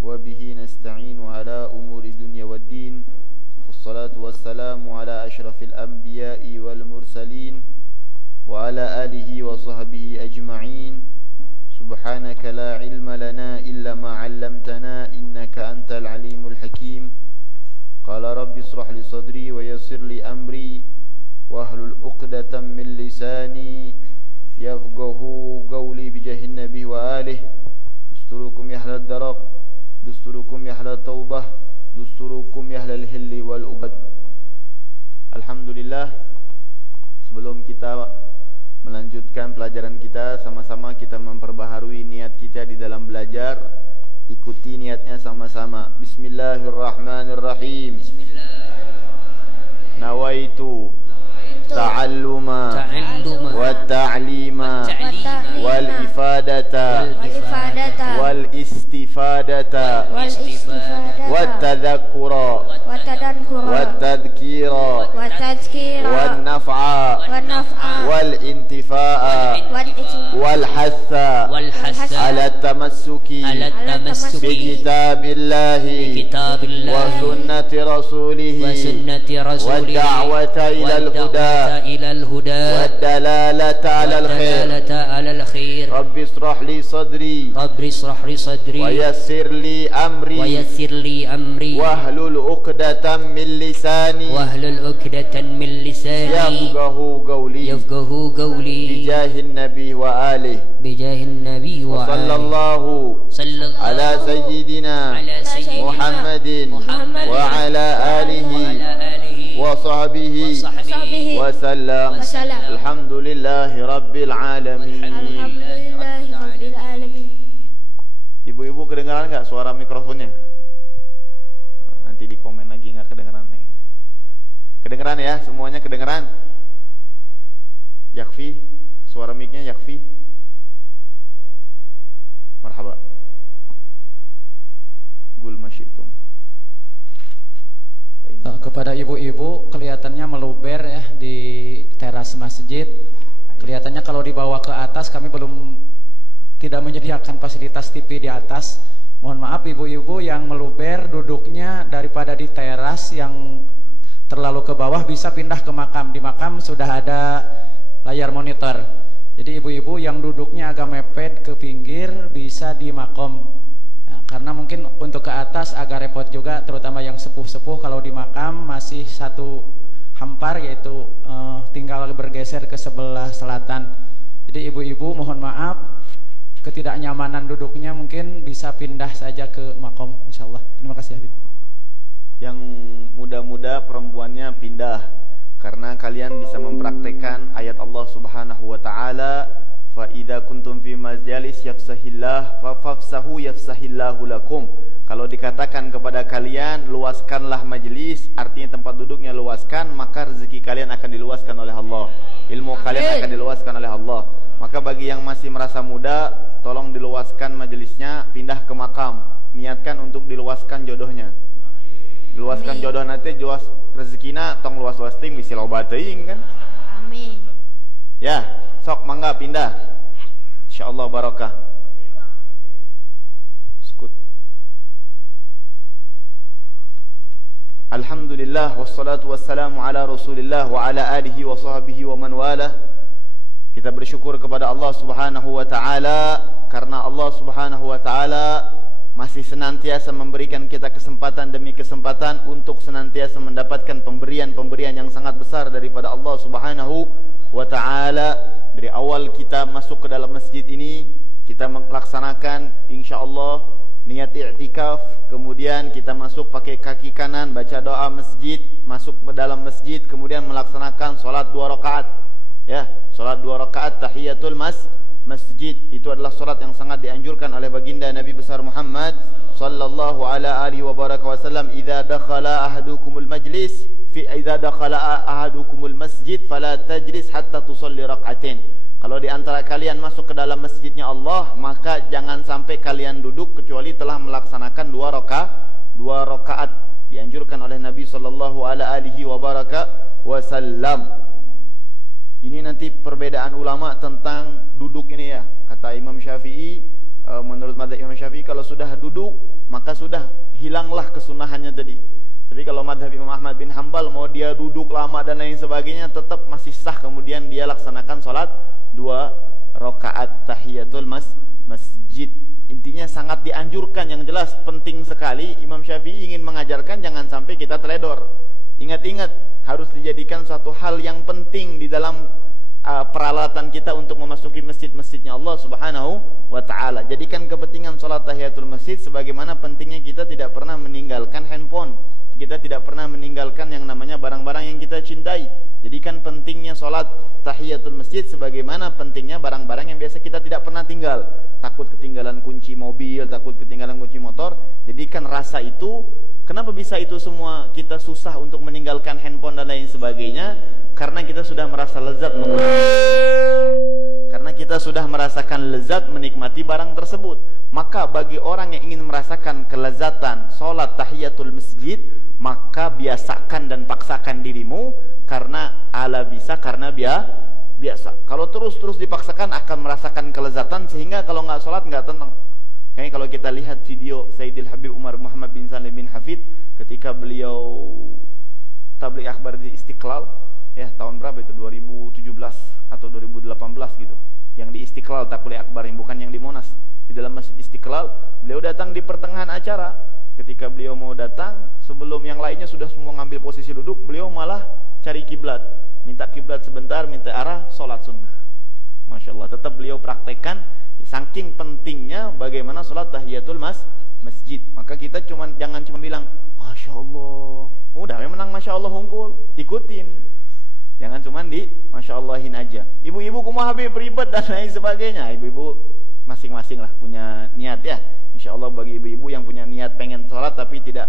وبه نستعين على أمور الدنيا والدين والصلاة والسلام على أشرف الأنبياء والمرسلين وعلى آله وصحبه أجمعين سبحانك لا علم لنا إلا ما علمتنا إنك أنت العليم الحكيم قال رب اشرح لي صدري ويسر لي أمري واحلل عقدة من لساني يفقهوا قولي بجاه النبي وآله دستوركم يحلى الدرق دستوركم يحلى التوبة دستوركم يحلى الهل والعقد. Alhamdulillah, sebelum kita melanjutkan pelajaran kita, sama-sama kita memperbaharui niat kita di dalam belajar. Ikuti niatnya sama-sama. Bismillahirrahmanirrahim. Nawaitu ta'alluma wa ta'lima wal ifadata wal istifadata wa tadhakkura wa tadhkira wan naf'a wal intifa'a wal hatha ala tamassuki bi kitabillahi wa sunnati rasulihi wa da'wata ila al-huda والدلالة على الخير رب اشرح لي صدري ويسر لي أمري واحلل عقدة من لساني يفقه قولي بجاه النبي وآله وصلى الله على سيدنا محمد وعلى آله وصحبه وسلم. Alhamdulillahi Rabbil Alamin. Ibu-ibu kedengaran nggak suara mikrofonnya? Nanti di komen lagi nggak kedengaran nih. Kedengaran ya, semuanya kedengaran. Yakfi, suara miknya yakfi. Marhaba. Gul masyitum. Kepada ibu-ibu kelihatannya meluber ya di teras masjid. Kelihatannya kalau dibawa ke atas kami tidak menyediakan fasilitas TV di atas. Mohon maaf ibu-ibu yang meluber duduknya daripada di teras yang terlalu ke bawah bisa pindah ke makam. Di makam sudah ada layar monitor. Jadi ibu-ibu yang duduknya agak mepet ke pinggir bisa di makom. Karena mungkin untuk ke atas agak repot juga, terutama yang sepuh-sepuh kalau di makam masih satu hampar, yaitu tinggal bergeser ke sebelah selatan. Jadi ibu-ibu mohon maaf, ketidaknyamanan duduknya mungkin bisa pindah saja ke makom insyaallah. Terima kasih Habib. Yang muda-muda perempuannya pindah, karena kalian bisa mempraktekkan ayat Allah Subhanahu wa taala, fa idza kuntum fi majalis yafsahillah fafsahu yafsahillahu lakum. Kalau dikatakan kepada kalian luaskanlah majelis, artinya tempat duduknya luaskan, maka rezeki kalian akan diluaskan oleh Allah, ilmu kalian akan diluaskan oleh Allah. Maka bagi yang masih merasa muda, tolong diluaskan majelisnya, pindah ke makam, niatkan untuk diluaskan jodohnya. Diluaskan jodoh nanti juas rezekina tong luas-luas ting bisi loba teuing kan. Amin. Ya, sok mangga pindah. Insyaallah barakah. Skut. Alhamdulillah wassalatu wassalamu ala Rasulillah wa ala alihi wa sahbihi wa man walah. Kita bersyukur kepada Allah Subhanahu wa taala karena Allah Subhanahu wa taala masih senantiasa memberikan kita kesempatan demi kesempatan untuk senantiasa mendapatkan pemberian-pemberian yang sangat besar daripada Allah Subhanahu wa ta'ala. Dari awal kita masuk ke dalam masjid ini, kita melaksanakan insyaallah niat i'tikaf, kemudian kita masuk pakai kaki kanan, baca doa masjid, masuk ke dalam masjid, kemudian melaksanakan salat 2 rakaat. Ya, salat 2 rakaat tahiyatul masjid itu adalah salat yang sangat dianjurkan oleh baginda Nabi besar Muhammad sallallahu ala alihi wa baraka wasallam. Idza dakhala ahadukumul majlis idza dakhala ahadukumul masjid fala tajlis hatta tusalli rak'atain. Kalau di antara kalian masuk ke dalam masjidnya Allah, maka jangan sampai kalian duduk kecuali telah melaksanakan 2 rakaat. Dianjurkan oleh Nabi sallallahu ala alihi wa baraka wasallam. Ini nanti perbedaan ulama tentang duduk ini ya. Kata Imam Syafi'i, menurut mazhab Imam Syafi'i kalau sudah duduk maka sudah hilanglah kesunahannya tadi. Tapi kalau mazhab Imam Ahmad bin Hanbal mau dia duduk lama dan lain sebagainya tetap masih sah, kemudian dia laksanakan sholat 2 rakaat tahiyatul masjid. Intinya sangat dianjurkan, yang jelas penting sekali. Imam Syafi'i ingin mengajarkan jangan sampai kita teledor. Ingat-ingat, harus dijadikan suatu hal yang penting di dalam peralatan kita untuk memasuki masjid-masjidnya Allah Subhanahu wa ta'ala. Jadikan kepentingan sholat tahiyatul masjid sebagaimana pentingnya kita tidak pernah meninggalkan handphone, kita tidak pernah meninggalkan yang namanya barang-barang yang kita cintai. Jadikan pentingnya sholat tahiyatul masjid sebagaimana pentingnya barang-barang yang biasa kita tidak pernah tinggal. Takut ketinggalan kunci mobil, takut ketinggalan kunci motor. Jadikan rasa itu. Kenapa bisa itu semua? Kita susah untuk meninggalkan handphone dan lain sebagainya karena kita sudah merasa lezat karena kita sudah merasakan lezat menikmati barang tersebut. Maka bagi orang yang ingin merasakan kelezatan sholat tahiyatul masjid, maka biasakan dan paksakan dirimu, karena ala bisa karena biasa. Kalau terus-terus dipaksakan akan merasakan kelezatan, sehingga kalau nggak sholat nggak tenang. Kayaknya kalau kita lihat video Sayyidil Habib Umar Muhammad bin Salim bin Hafid ketika beliau tabligh akbar di Istiqlal, ya tahun berapa itu, 2017 atau 2018 gitu, yang di Istiqlal tabligh akbar, yang bukan yang di Monas, di dalam Masjid Istiqlal. Beliau datang di pertengahan acara. Ketika beliau mau datang, sebelum yang lainnya sudah semua ngambil posisi duduk, beliau malah cari kiblat, minta kiblat sebentar, minta arah, sholat sunnah. Masya Allah, tetap beliau praktekkan. Saking pentingnya bagaimana sholat tahiyatul masjid. Maka kita jangan cuma bilang Masya Allah, udah menang Masya Allah unggul, ikutin. Jangan cuma di Masya Allahin aja. Ibu-ibu kumaha Habib ribet dan lain sebagainya. Ibu-ibu masing-masing lah punya niat ya. Insya Allah bagi ibu-ibu yang punya niat pengen sholat tapi tidak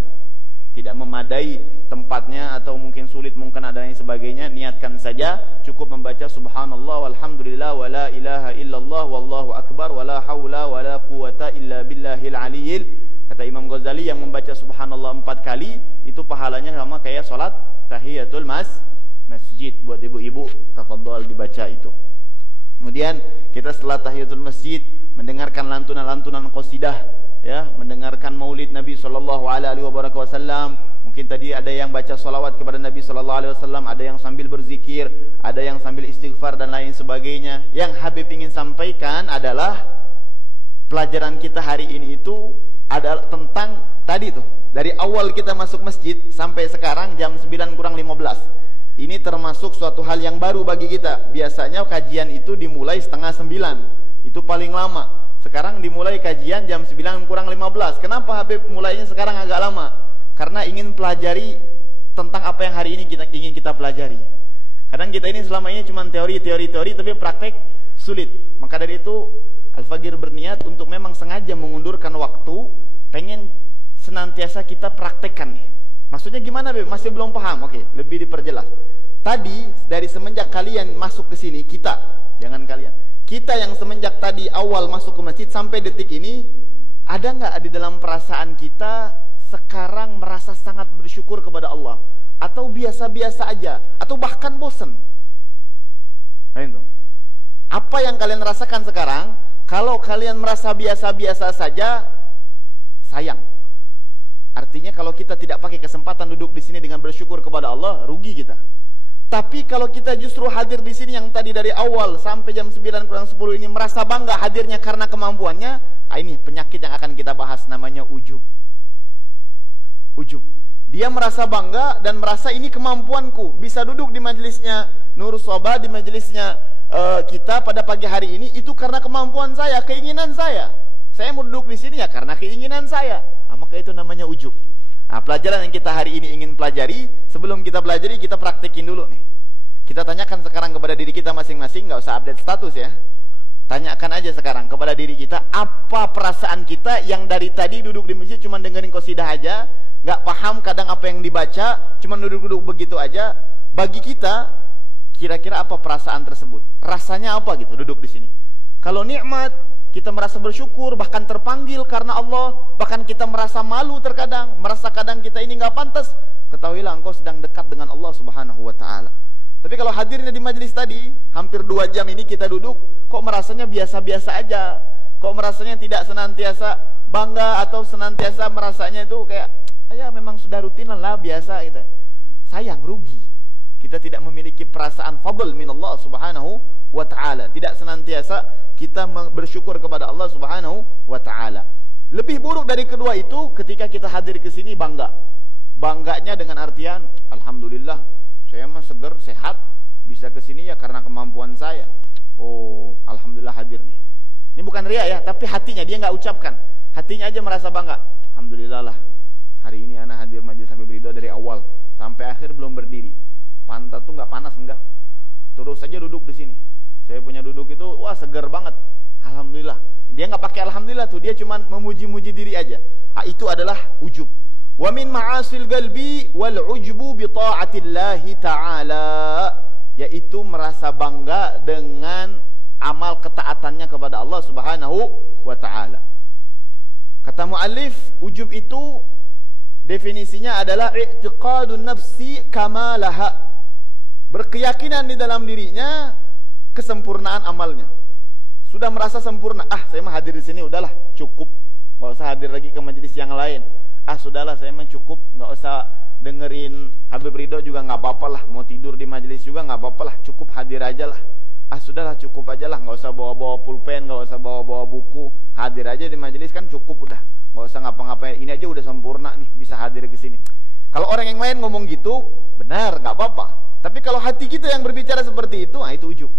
memadai tempatnya atau mungkin sulit mungkin ada lain sebagainya, niatkan saja, cukup membaca subhanallah walhamdulillah wala ilaha illallah wallahu akbar wala haula wala quwata illa billahil aliyil. Kata Imam Ghazali, yang membaca subhanallah 4 kali itu pahalanya sama kayak sholat tahiyatul masjid. Buat ibu-ibu tafadhol dibaca itu. Kemudian kita setelah tahiyatul masjid mendengarkan lantunan-lantunan qasidah, ya, mendengarkan maulid Nabi sallallahu alaihi wasallam. Mungkin tadi ada yang baca salawat kepada Nabi sallallahu alaihi wasallam, ada yang sambil berzikir, ada yang sambil istighfar dan lain sebagainya. Yang Habib ingin sampaikan adalah pelajaran kita hari ini itu adalah tentang tadi tuh, dari awal kita masuk masjid sampai sekarang jam 9 kurang 15. Ini termasuk suatu hal yang baru bagi kita. Biasanya kajian itu dimulai 8:30, itu paling lama. Sekarang dimulai kajian jam 9 kurang 15. Kenapa Habib mulainya sekarang agak lama? Karena ingin pelajari tentang apa yang hari ini ingin kita pelajari. Kadang kita ini selama ini cuma teori, tapi praktek sulit. Maka dari itu Al-Fagir berniat untuk memang sengaja mengundurkan waktu, pengen senantiasa kita praktekkan nih. Maksudnya gimana Habib? Masih belum paham? Oke, lebih diperjelas. Tadi dari semenjak kalian masuk ke sini, kita, jangan kalian, kita yang semenjak tadi awal masuk ke masjid sampai detik ini, ada nggak di dalam perasaan kita sekarang merasa sangat bersyukur kepada Allah, atau biasa-biasa aja, atau bahkan bosen? Ayo, apa yang kalian rasakan sekarang? Kalau kalian merasa biasa-biasa saja, sayang. Artinya kalau kita tidak pakai kesempatan duduk di sini dengan bersyukur kepada Allah, rugi kita. Tapi kalau kita justru hadir di sini yang tadi dari awal sampai jam 9 kurang 10 ini merasa bangga hadirnya karena kemampuannya, ini penyakit yang akan kita bahas, namanya ujub. Ujub. Dia merasa bangga dan merasa ini kemampuanku, bisa duduk di majelisnya Nur Soba, di majelisnya kita pada pagi hari ini, itu karena kemampuan saya, keinginan saya. Saya mau duduk di sini ya karena keinginan saya. Maka itu namanya ujub. Nah, pelajaran yang kita hari ini ingin pelajari, sebelum kita pelajari kita praktekin dulu nih. Kita tanyakan sekarang kepada diri kita masing-masing, nggak usah update status ya. Tanyakan aja sekarang kepada diri kita, apa perasaan kita yang dari tadi duduk di masjid cuma dengerin qasidah aja, nggak paham kadang apa yang dibaca, cuma duduk-duduk begitu aja. Bagi kita, kira-kira apa perasaan tersebut? Rasanya apa gitu duduk di sini? Kalau nikmat, kita merasa bersyukur, bahkan terpanggil karena Allah, bahkan kita merasa malu terkadang, merasa kadang kita ini nggak pantas, ketahuilah engkau sedang dekat dengan Allah Subhanahu wa ta'ala. Tapi kalau hadirnya di majelis tadi, hampir 2 jam ini kita duduk, kok merasanya biasa-biasa aja, kok merasanya tidak senantiasa bangga atau senantiasa merasanya itu kayak ya memang sudah rutin lah biasa gitu. Sayang, rugi. Kita tidak memiliki perasaan fadl min Allah subhanahu wa ta'ala. Tidak senantiasa kita bersyukur kepada Allah subhanahu wa ta'ala. Lebih buruk dari kedua itu ketika kita hadir ke sini bangga. Bangganya dengan artian alhamdulillah saya mah seger, sehat, bisa ke sini ya karena kemampuan saya. Oh, alhamdulillah hadir nih. Ini bukan riya ya, tapi hatinya dia nggak ucapkan. Hatinya aja merasa bangga. Alhamdulillah lah. Hari ini ana hadir majelis Habib Ridho dari awal sampai akhir belum berdiri. Pantat tuh nggak panas enggak. Terus saja duduk di sini. Saya punya duduk itu wah segar banget. Alhamdulillah. Dia nggak pakai alhamdulillah tuh, dia cuma memuji-muji diri aja. Itu adalah ujub. Wa min ma'asil qalbi wal ujbu bi ta'atillahi ta'ala, yaitu merasa bangga dengan amal ketaatannya kepada Allah Subhanahu wa taala. Kata muallif, ujub itu definisinya adalah i'tiqadun nafsi kamalaha, berkeyakinan di dalam dirinya kesempurnaan amalnya. Sudah merasa sempurna, saya mah hadir di sini udahlah, cukup. Enggak usah hadir lagi ke majelis yang lain. Sudahlah saya mah cukup, enggak usah dengerin Habib Ridho juga enggak apa-apa lah, mau tidur di majelis juga enggak apa-apa lah, cukup hadir aja lah. Sudahlah cukup aja lah, nggak usah bawa-bawa pulpen, nggak usah bawa-bawa buku, hadir aja di majelis kan cukup udah, nggak usah ngapa-ngapain, ini aja udah sempurna nih, bisa hadir ke sini. Kalau orang yang lain ngomong gitu, benar, nggak apa-apa. Tapi kalau hati kita yang berbicara seperti itu ujub.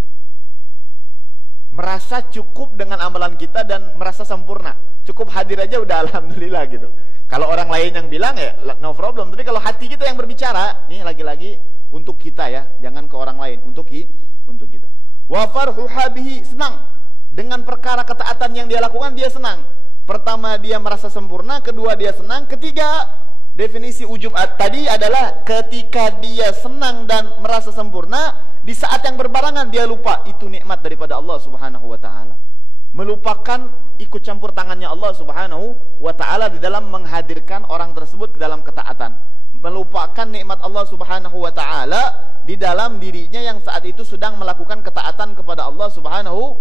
Merasa cukup dengan amalan kita dan merasa sempurna, cukup hadir aja udah alhamdulillah gitu. Kalau orang lain yang bilang ya no problem, tapi kalau hati kita yang berbicara, nih lagi-lagi untuk kita ya, jangan ke orang lain, untuk kita. Wa farhuha bihi, senang dengan perkara ketaatan yang dia lakukan, dia senang. Pertama dia merasa sempurna, kedua dia senang, ketiga definisi ujub tadi adalah ketika dia senang dan merasa sempurna, di saat yang berbarengan dia lupa itu nikmat daripada Allah Subhanahu wa taala. Melupakan ikut campur tangannya Allah Subhanahu wa taala di dalam menghadirkan orang tersebut ke dalam ketaatan. Melupakan nikmat Allah Subhanahu wa taala di dalam dirinya yang saat itu sedang melakukan ketaatan kepada Allah Subhanahu.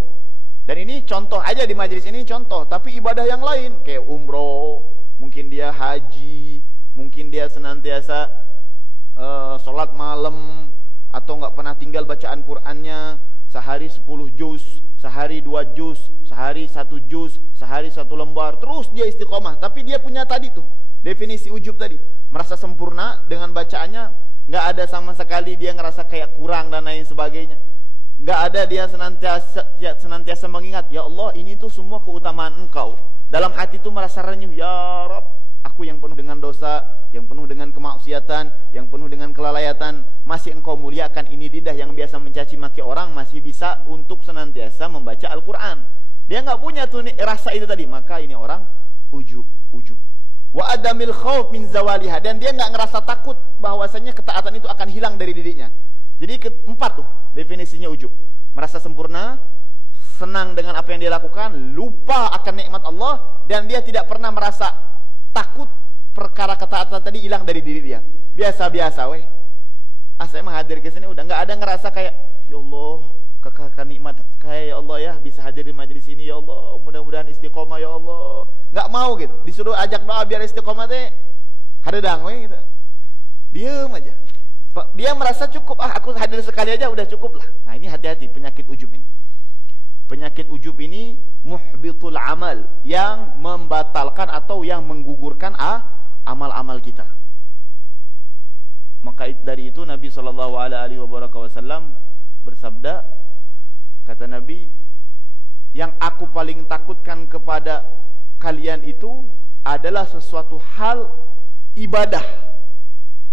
Dan ini contoh aja di majelis ini contoh, tapi ibadah yang lain kayak umroh, mungkin dia haji, mungkin dia senantiasa sholat malam atau nggak pernah tinggal bacaan Qur'annya, sehari 10 juz, sehari 2 juz, sehari 1 juz, sehari 1 lembar, terus dia istiqomah. Tapi dia punya tadi tuh definisi ujub tadi, merasa sempurna dengan bacaannya, nggak ada sama sekali dia ngerasa kayak kurang dan lain sebagainya. Nggak ada dia senantiasa mengingat, ya Allah ini tuh semua keutamaan Engkau. Dalam hati itu merasa renyuh, ya Rabb, aku yang penuh dengan dosa, yang penuh dengan kemaksiatan, yang penuh dengan kelalaiatan, masih Engkau muliakan ini lidah yang biasa mencaci maki orang masih bisa untuk senantiasa membaca Al-Quran. Dia nggak punya tuh rasa itu tadi, maka ini orang ujub. Wa adamil khauf min zawaliha, dan dia nggak ngerasa takut bahwasanya ketaatan itu akan hilang dari dirinya. Jadi keempat tuh definisinya ujub, merasa sempurna, senang dengan apa yang dia lakukan, lupa akan nikmat Allah, dan dia tidak pernah merasa takut perkara ketaatan tadi hilang dari diri dia. Biasa-biasa weh. Saya mah hadir ke sini udah nggak ada ngerasa kayak ya Allah kekal nikmat kayak ya Allah ya bisa hadir di majelis ini ya Allah, mudah-mudahan istiqomah ya Allah. Nggak mau gitu, disuruh ajak doa biar istiqomah teh hadedang we gitu, diem aja. Dia merasa cukup, aku hadir sekali aja udah cukup lah. Nah ini hati-hati penyakit ujub ini. Penyakit ujub ini muhbitul amal, yang membatalkan atau yang menggugurkan amal-amal kita. Maka dari itu Nabi SAW bersabda, kata Nabi, yang aku paling takutkan kepada kalian itu adalah sesuatu hal ibadah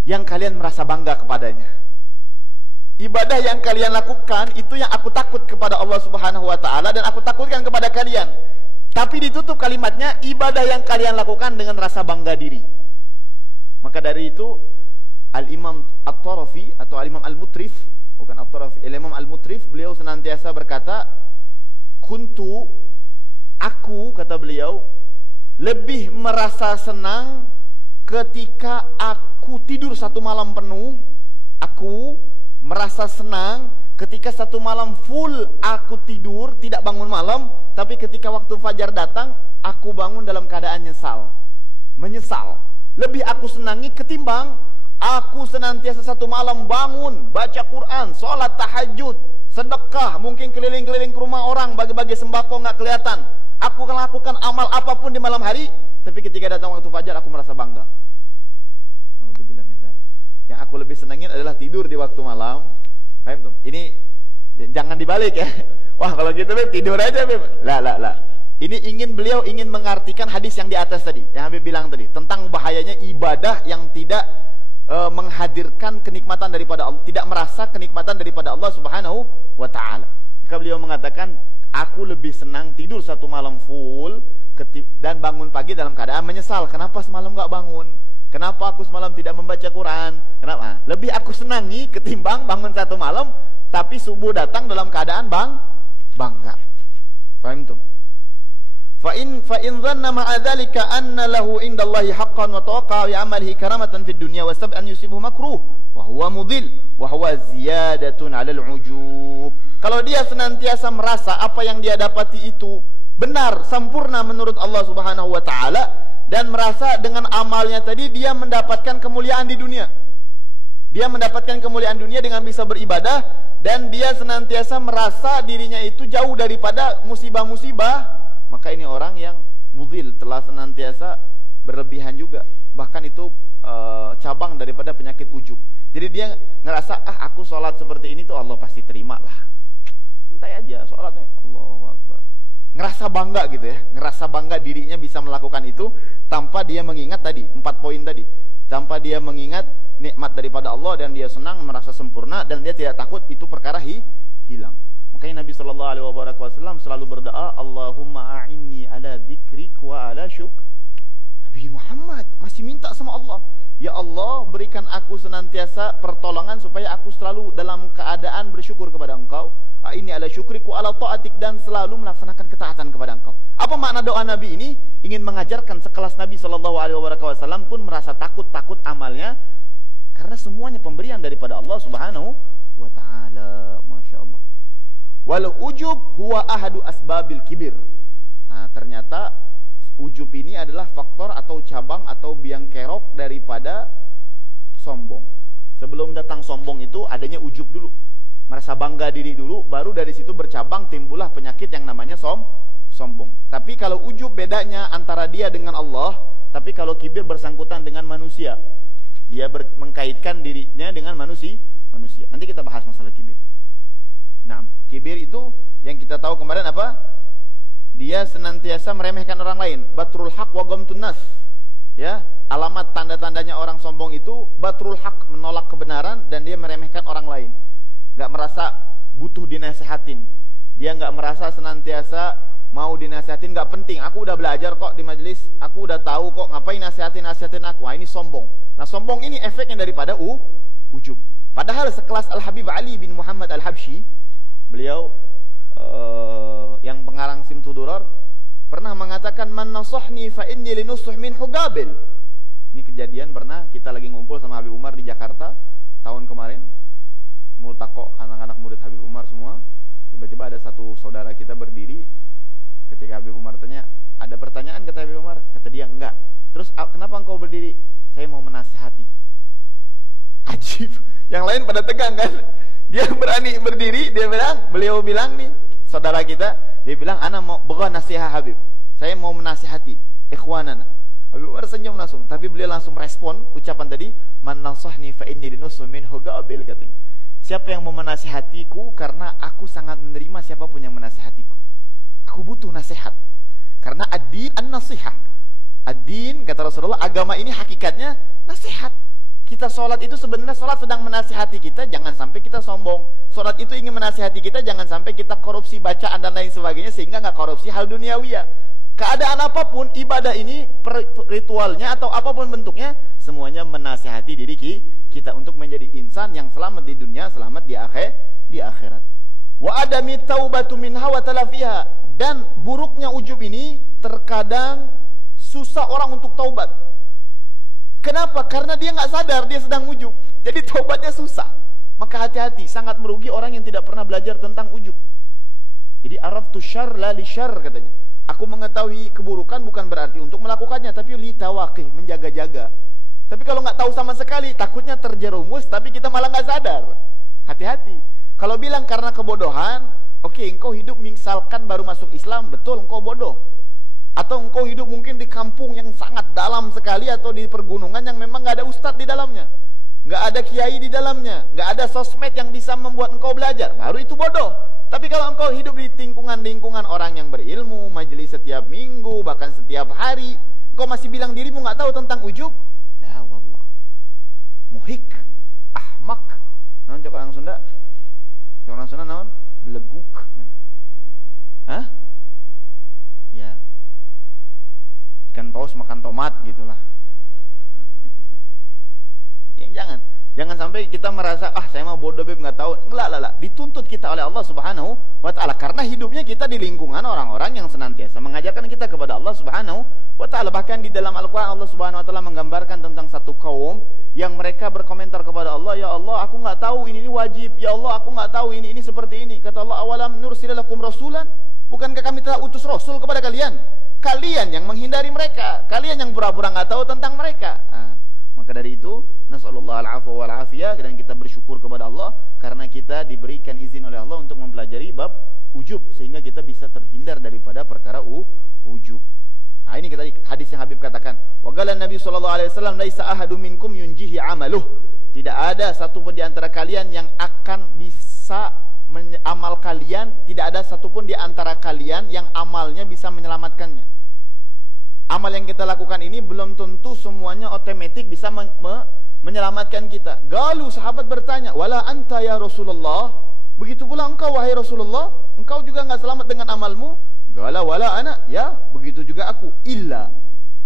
yang kalian merasa bangga kepadanya. Ibadah yang kalian lakukan itu yang aku takut kepada Allah Subhanahu wa taala dan aku takutkan kepada kalian. Tapi ditutup kalimatnya, ibadah yang kalian lakukan dengan rasa bangga diri. Maka dari itu Al-Imam At-Tarafi atau Al-Imam Al-Mutrif, bukan At-Tarafi, Al-Imam Al-Mutrif, beliau senantiasa berkata, aku kata beliau, lebih merasa senang ketika aku tidur 1 malam penuh. Aku merasa senang ketika satu malam full aku tidur, tidak bangun malam, tapi ketika waktu fajar datang, aku bangun dalam keadaan menyesal. Lebih aku senangi ketimbang aku senantiasa satu malam bangun, baca Quran, sholat tahajud, sedekah, mungkin keliling-keliling ke rumah orang, bagi-bagi sembako nggak kelihatan. Aku akan lakukan amal apapun di malam hari, tapi ketika datang waktu fajar aku merasa bangga. Yang aku lebih senangin adalah tidur di waktu malam. Paham tuh? Ini jangan dibalik ya. Wah kalau gitu Beb, tidur aja Beb. Lah. Ini beliau ingin mengartikan hadis yang di atas tadi, yang Habib bilang tadi, tentang bahayanya ibadah yang tidak menghadirkan kenikmatan daripada Allah, tidak merasa kenikmatan daripada Allah Subhanahu wa taala. Maka beliau mengatakan, aku lebih senang tidur satu malam full dan bangun pagi dalam keadaan menyesal. Kenapa semalam nggak bangun? Kenapa aku semalam tidak membaca Quran? Kenapa? Lebih aku senangi ketimbang bangun satu malam tapi subuh datang dalam keadaan bangga. Faham tuh? Fa in dhanna ma'a dzalika anna lahu indallahi haqqan wa tawaqa bi amalihi karamatan fid dunya wa sab'an yusibuhu makruh wa huwa mudil wa huwa ziyadatun 'ala al-'ujub. Kalau dia senantiasa merasa apa yang dia dapati itu benar, sempurna menurut Allah Subhanahu wa taala, dan merasa dengan amalnya tadi dia mendapatkan kemuliaan di dunia. Dia mendapatkan kemuliaan dunia dengan bisa beribadah, dan dia senantiasa merasa dirinya itu jauh daripada musibah-musibah. Maka ini orang yang mudhil, telah senantiasa berlebihan juga. Bahkan itu cabang daripada penyakit ujub. Jadi dia ngerasa, aku sholat seperti ini tuh Allah pasti terima lah. Santai aja sholatnya, Allahu Akbar. Ngerasa bangga gitu ya, ngerasa bangga dirinya bisa melakukan itu tanpa dia mengingat tadi 4 poin tadi, tanpa dia mengingat nikmat daripada Allah, dan dia senang, merasa sempurna, dan dia tidak takut itu perkara hilang. Makanya Nabi SAW selalu berdoa, Allahumma a'inni ala dzikrik wa ala syukr. Nabi Muhammad masih minta sama Allah, ya Allah berikan aku senantiasa pertolongan supaya aku selalu dalam keadaan bersyukur kepada Engkau. Ini ala syukriku ala ta'atik, dan selalu melaksanakan ketaatan kepada Engkau. Apa makna doa Nabi ini? Ingin mengajarkan sekelas Nabi SAW pun merasa takut amalnya, karena semuanya pemberian daripada Allah Subhanahu wa taala. Masya Allah. Wal ujub huwa ahadu asbabil kibir. Ternyata ujub ini adalah faktor atau cabang atau biang kerok daripada sombong. Sebelum datang sombong itu adanya ujub dulu, merasa bangga diri dulu, baru dari situ bercabang timbullah penyakit yang namanya sombong. Tapi kalau ujub bedanya antara dia dengan Allah, tapi kalau kibir bersangkutan dengan manusia. Dia mengkaitkan dirinya dengan manusia. Nanti kita bahas masalah kibir. Nah, kibir itu yang kita tahu kemarin apa? Dia senantiasa meremehkan orang lain. Batrul haq wa ghamtun nas. Ya, alamat tanda-tandanya orang sombong itu batrul haq, menolak kebenaran, dan dia meremehkan orang lain. Gak merasa butuh dinasehatin. Dia gak merasa senantiasa mau dinasehatin, gak penting. Aku udah belajar kok di majelis, aku udah tahu kok, ngapain nasihatin aku. Wah, ini sombong. Nah, sombong ini efeknya daripada ujub. Padahal sekelas Al-Habib Ali bin Muhammad Al-Habsyi, beliau yang pengarang Simtudurar, pernah mengatakan, man nasahni fa inni linusuh min hugabil. Ini kejadian pernah kita lagi ngumpul sama Habib Umar di Jakarta tahun kemarin, multaqo anak-anak murid Habib Umar semua. Tiba-tiba ada satu saudara kita berdiri. Ketika Habib Umar tanya, ada pertanyaan, kata Habib Umar. Kata dia, enggak. Terus kenapa engkau berdiri? Saya mau menasihati. Ajib. Yang lain pada tegang kan. Dia berani berdiri, beliau bilang nih, saudara kita, dia bilang, ana mau bukan nasihat Habib, saya mau menasihati ikhwanana. Habib Umar senyum langsung, tapi beliau langsung respon ucapan tadi, man nasahni fa inni linusu minhu gabil, katanya. Siapa yang mau menasihatiku, karena aku sangat menerima siapapun yang menasihatiku. Aku butuh nasihat. Karena ad-din an-nasihah. Ad-din, kata Rasulullah, agama ini hakikatnya nasihat. Kita sholat itu sebenarnya sholat sedang menasihati kita, jangan sampai kita sombong. Sholat itu ingin menasihati kita, jangan sampai kita korupsi bacaan dan lain sebagainya, sehingga nggak korupsi hal duniawiyah. Keadaan apapun, ibadah ini, ritualnya atau apapun bentuknya, semuanya menasihati diri kita untuk menjadi insan yang selamat di dunia, selamat di akhirat. Wa adami taubatu minha wa talafiha. Dan buruknya ujub ini terkadang susah orang untuk taubat. Kenapa? Karena dia nggak sadar dia sedang ujub, jadi taubatnya susah. Maka hati-hati, sangat merugi orang yang tidak pernah belajar tentang ujub. Jadi araftu syarr la li syarr katanya. Aku mengetahui keburukan bukan berarti untuk melakukannya, tapi li tawaqih, menjaga-jaga. Tapi kalau nggak tahu sama sekali, takutnya terjerumus, tapi kita malah nggak sadar. Hati-hati. Kalau bilang karena kebodohan, oke, engkau hidup misalkan baru masuk Islam, betul engkau bodoh. Atau engkau hidup mungkin di kampung yang sangat dalam sekali, atau di pergunungan yang memang nggak ada ustadz di dalamnya, nggak ada kiai di dalamnya, nggak ada sosmed yang bisa membuat engkau belajar, baru itu bodoh. Tapi kalau engkau hidup di lingkungan orang yang berilmu, majelis setiap minggu, bahkan setiap hari, engkau masih bilang dirimu nggak tahu tentang ujub, la wallah, muhik, ahmak. Naon cok orang Sunda? Cok orang Sunda naon? Beleguk. Hah? Ya. Ikan paus makan tomat gitulah. Ya, jangan sampai kita merasa saya mah bodoh beb nggak tahu. Enggak. Dituntut kita oleh Allah Subhanahu wa taala karena hidupnya kita di lingkungan orang-orang yang senantiasa mengajarkan kita kepada Allah Subhanahu wa taala. Bahkan di dalam Al-Qur'an Allah Subhanahu wa taala menggambarkan tentang satu kaum yang mereka berkomentar kepada Allah, ya Allah, aku nggak tahu ini wajib. Ya Allah, aku nggak tahu ini seperti ini. Kata Allah, awalam nursilakum rasulan? Bukankah kami telah utus rasul kepada kalian? Kalian yang menghindari mereka, kalian yang pura-pura nggak tahu tentang mereka. Maka dari itu, nasallallahu al-'afwa wal 'afiyah, dan kita bersyukur kepada Allah karena kita diberikan izin oleh Allah untuk mempelajari bab ujub sehingga kita bisa terhindar daripada perkara ujub. Nah, ini kita hadis yang Habib katakan, wa qala Nabi sallallahu alaihi wasallam, laisa ahadum minkum yunjihi 'amaluh. Tidak ada satu pun di antara kalian yang akan bisa amal kalian, tidak ada satupun di antara kalian yang amalnya bisa menyelamatkannya. Amal yang kita lakukan ini belum tentu semuanya otomatis bisa menyelamatkan kita. Galu sahabat bertanya, wala anta ya Rasulullah? Begitu pula engkau wahai Rasulullah, engkau juga enggak selamat dengan amalmu? Gala wala ana, ya begitu juga aku. Illa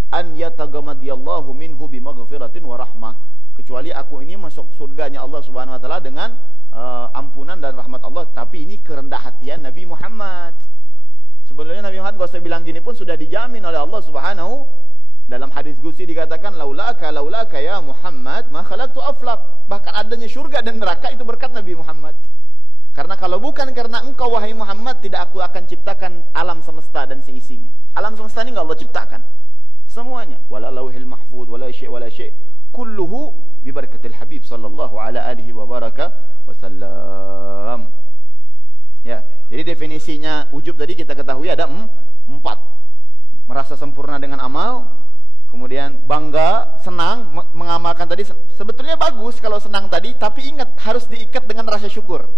an yatagamadiyallahu minhu bimaghfiratin wa rahmah. Kecuali aku ini masuk surganya Allah Subhanahu wa taala dengan ampunan dan rahmat Allah. Tapi ini kerendah hatian Nabi Muhammad. Sebenarnya Nabi Muhammad gak usah bilang gini pun sudah dijamin oleh Allah Subhanahu. Dalam hadis qudsi dikatakan laulaka ya Muhammad ma khalaqtu aflaq. Bahkan adanya surga dan neraka itu berkat Nabi Muhammad. Karena kalau bukan karena engkau wahai Muhammad, tidak aku akan ciptakan alam semesta dan seisinya. Alam semesta ini enggak Allah ciptakan semuanya. Wala lauhil mahfuz wala syai' kulluhu bi barakatil habib sallallahu ala alihi wa baraka wasallam. Ya, jadi definisinya ujub tadi kita ketahui ada 4. Merasa sempurna dengan amal, kemudian bangga, senang mengamalkan tadi. Sebetulnya bagus kalau senang tadi, tapi ingat harus diikat dengan rasa syukur.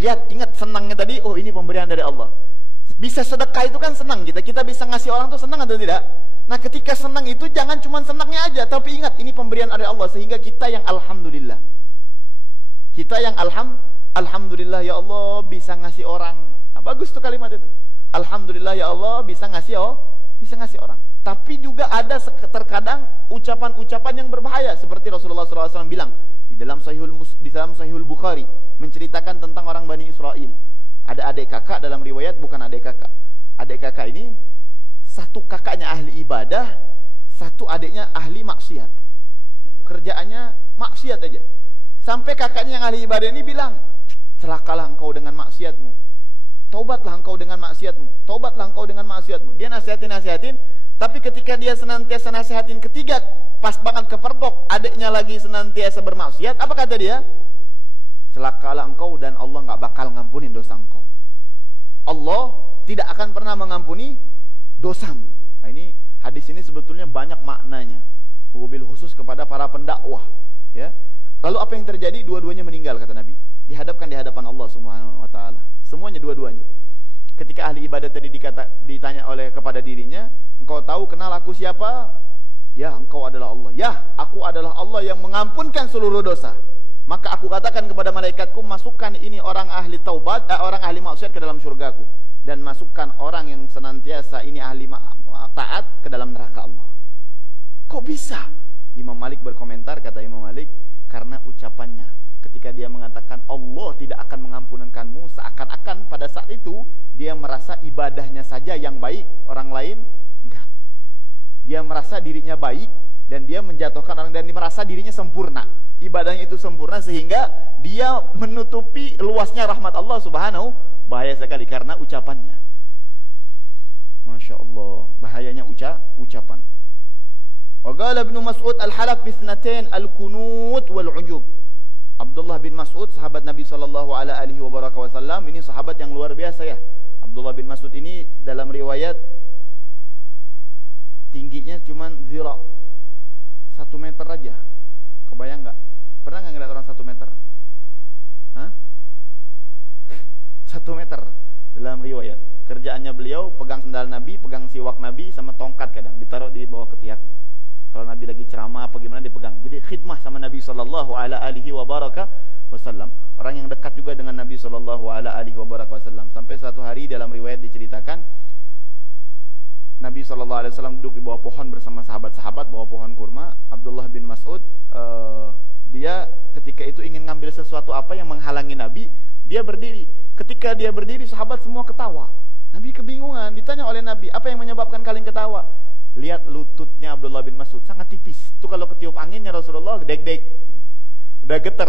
Lihat, ingat senangnya tadi, oh ini pemberian dari Allah. Bisa sedekah itu kan senang kita bisa ngasih orang tuh senang atau tidak? Nah, ketika senang itu jangan cuma senangnya aja, tapi ingat ini pemberian dari Allah sehingga kita yang alhamdulillah. Kita yang alhamdulillah ya Allah bisa ngasih orang. Nah, bagus tuh kalimat itu. Alhamdulillah ya Allah bisa ngasih orang. Tapi juga ada terkadang ucapan-ucapan yang berbahaya seperti Rasulullah SAW bilang di dalam Sahihul Bukhari menceritakan tentang orang Bani Israel. Ada adik kakak, dalam riwayat bukan adik kakak. Adik kakak ini satu kakaknya ahli ibadah, satu adiknya ahli maksiat. Kerjaannya maksiat aja. Sampai kakaknya yang ahli ibadah ini bilang, celakalah engkau dengan maksiatmu, taubatlah engkau dengan maksiatmu, taubatlah engkau dengan maksiatmu. Dia nasihatin, tapi ketika dia senantiasa nasihatin ketiga, pas banget kepergok, adiknya lagi senantiasa bermaksiat, apa kata dia? Celakalah engkau dan Allah nggak bakal ngampunin dosa engkau. Allah tidak akan pernah mengampuni dosamu. Nah, ini hadis ini sebetulnya banyak maknanya, wabil khusus kepada para pendakwah, ya. Lalu apa yang terjadi? Dua-duanya meninggal kata Nabi. Dihadapkan di hadapan Allah Subhanahu wa taala. Semuanya dua-duanya. Ketika ahli ibadah tadi ditanya kepada dirinya, engkau tahu kenal aku siapa? Ya, engkau adalah Allah. Ya, aku adalah Allah yang mengampunkan seluruh dosa. Maka aku katakan kepada malaikatku, masukkan ini orang ahli taubat, orang ahli maksiat ke dalam surgaku, dan masukkan orang yang senantiasa ini ahli taat ke dalam neraka Allah. Kok bisa? Imam Malik berkomentar, kata Imam Malik, karena ucapannya ketika dia mengatakan Allah tidak akan mengampunkanmu, seakan-akan pada saat itu dia merasa ibadahnya saja yang baik, orang lain enggak. Dia merasa dirinya baik, dan dia menjatuhkan orang dan dia merasa dirinya sempurna, ibadahnya itu sempurna sehingga dia menutupi luasnya rahmat Allah Subhanahu. Bahaya sekali karena ucapannya. Masya Allah, bahayanya ucapan. Wa qala Ibnu Mas'ud al-halaf fi ithnatain al-kunut wal ujub. Abdullah bin Mas'ud, sahabat Nabi sallallahu alaihi wasallam, ini sahabat yang luar biasa ya. Abdullah bin Mas'ud ini dalam riwayat tingginya cuman 1 meter aja. Kebayang nggak? Pernah nggak ngeliat orang 1 meter? Hah? 1 meter dalam riwayat. Kerjaannya beliau pegang sendal Nabi, pegang siwak Nabi sama tongkat kadang ditaruh di bawah ketiaknya. Kalau Nabi lagi ceramah apa gimana dipegang. Jadi khidmah sama Nabi sallallahu alaihi wasallam. Orang yang dekat juga dengan Nabi sallallahu alaihi wasallam. Sampai suatu hari dalam riwayat diceritakan Nabi SAW duduk di bawah pohon bersama sahabat-sahabat, bawah pohon kurma. Abdullah bin Mas'ud, dia ketika itu ingin ngambil sesuatu apa yang menghalangi Nabi, dia berdiri. Ketika dia berdiri, sahabat semua ketawa. Nabi kebingungan, ditanya oleh Nabi, apa yang menyebabkan kalian ketawa? Lihat lututnya Abdullah bin Mas'ud, sangat tipis. Itu kalau ketiup anginnya Rasulullah, deg-deg, udah geter.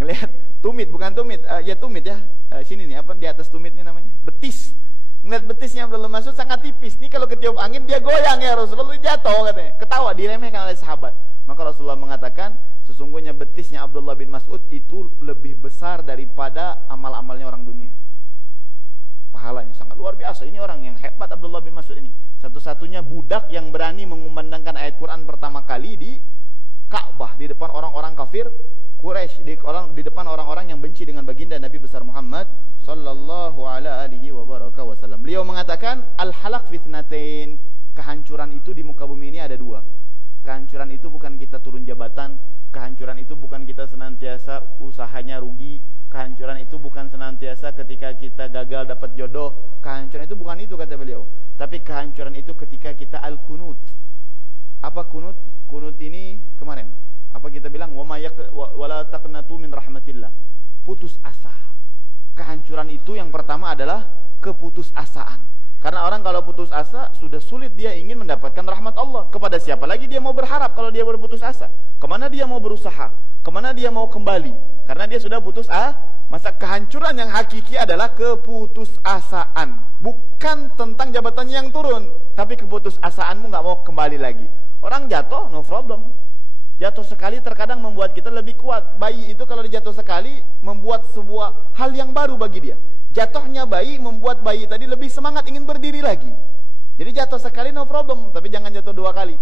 Ngelihat tumit, bukan tumit, ya tumit ya. Sini nih, apa di atas tumit ini namanya? Betis. Ngeliat betisnya Abdullah bin Mas'ud sangat tipis. Nih kalau ketiup angin dia goyang ya Rasulullah, jatuh katanya. Ketawa, diremehkan oleh sahabat. Maka Rasulullah mengatakan, sesungguhnya betisnya Abdullah bin Mas'ud itu lebih besar daripada amal-amalnya orang dunia. Pahalanya sangat luar biasa. Ini orang yang hebat Abdullah bin Mas'ud ini. Satu-satunya budak yang berani mengumandangkan ayat Quran pertama kali di Ka'bah, di depan orang-orang kafir Quraisy, di depan orang-orang yang benci dengan baginda Nabi besar Muhammad sallallahu alaihi wasallam. Beliau mengatakan al-halak fitnatain, kehancuran itu di muka bumi ini ada 2. Kehancuran itu bukan kita turun jabatan, kehancuran itu bukan kita senantiasa usahanya rugi, kehancuran itu bukan senantiasa ketika kita gagal dapat jodoh, kehancuran itu bukan itu kata beliau. Tapi kehancuran itu ketika kita al-kunut. Apa kunut? Kunut ini kemarin apa kita bilang wala taqnatu min rahmatillah, putus asa. Kehancuran itu yang pertama adalah keputusasaan. Karena orang kalau putus asa sudah sulit dia ingin mendapatkan rahmat Allah. Kepada siapa lagi dia mau berharap kalau dia berputus asa? Kemana dia mau berusaha? Kemana dia mau kembali? Karena dia sudah putus asa. Masa kehancuran yang hakiki adalah keputusasaan. Bukan tentang jabatannya yang turun, tapi keputusasaanmu nggak mau kembali lagi. Orang jatuh no problem. Jatuh sekali terkadang membuat kita lebih kuat. Bayi itu kalau dijatuh sekali membuat sebuah hal yang baru bagi dia. Jatuhnya bayi membuat bayi tadi lebih semangat ingin berdiri lagi. Jadi jatuh sekali no problem, tapi jangan jatuh 2 kali.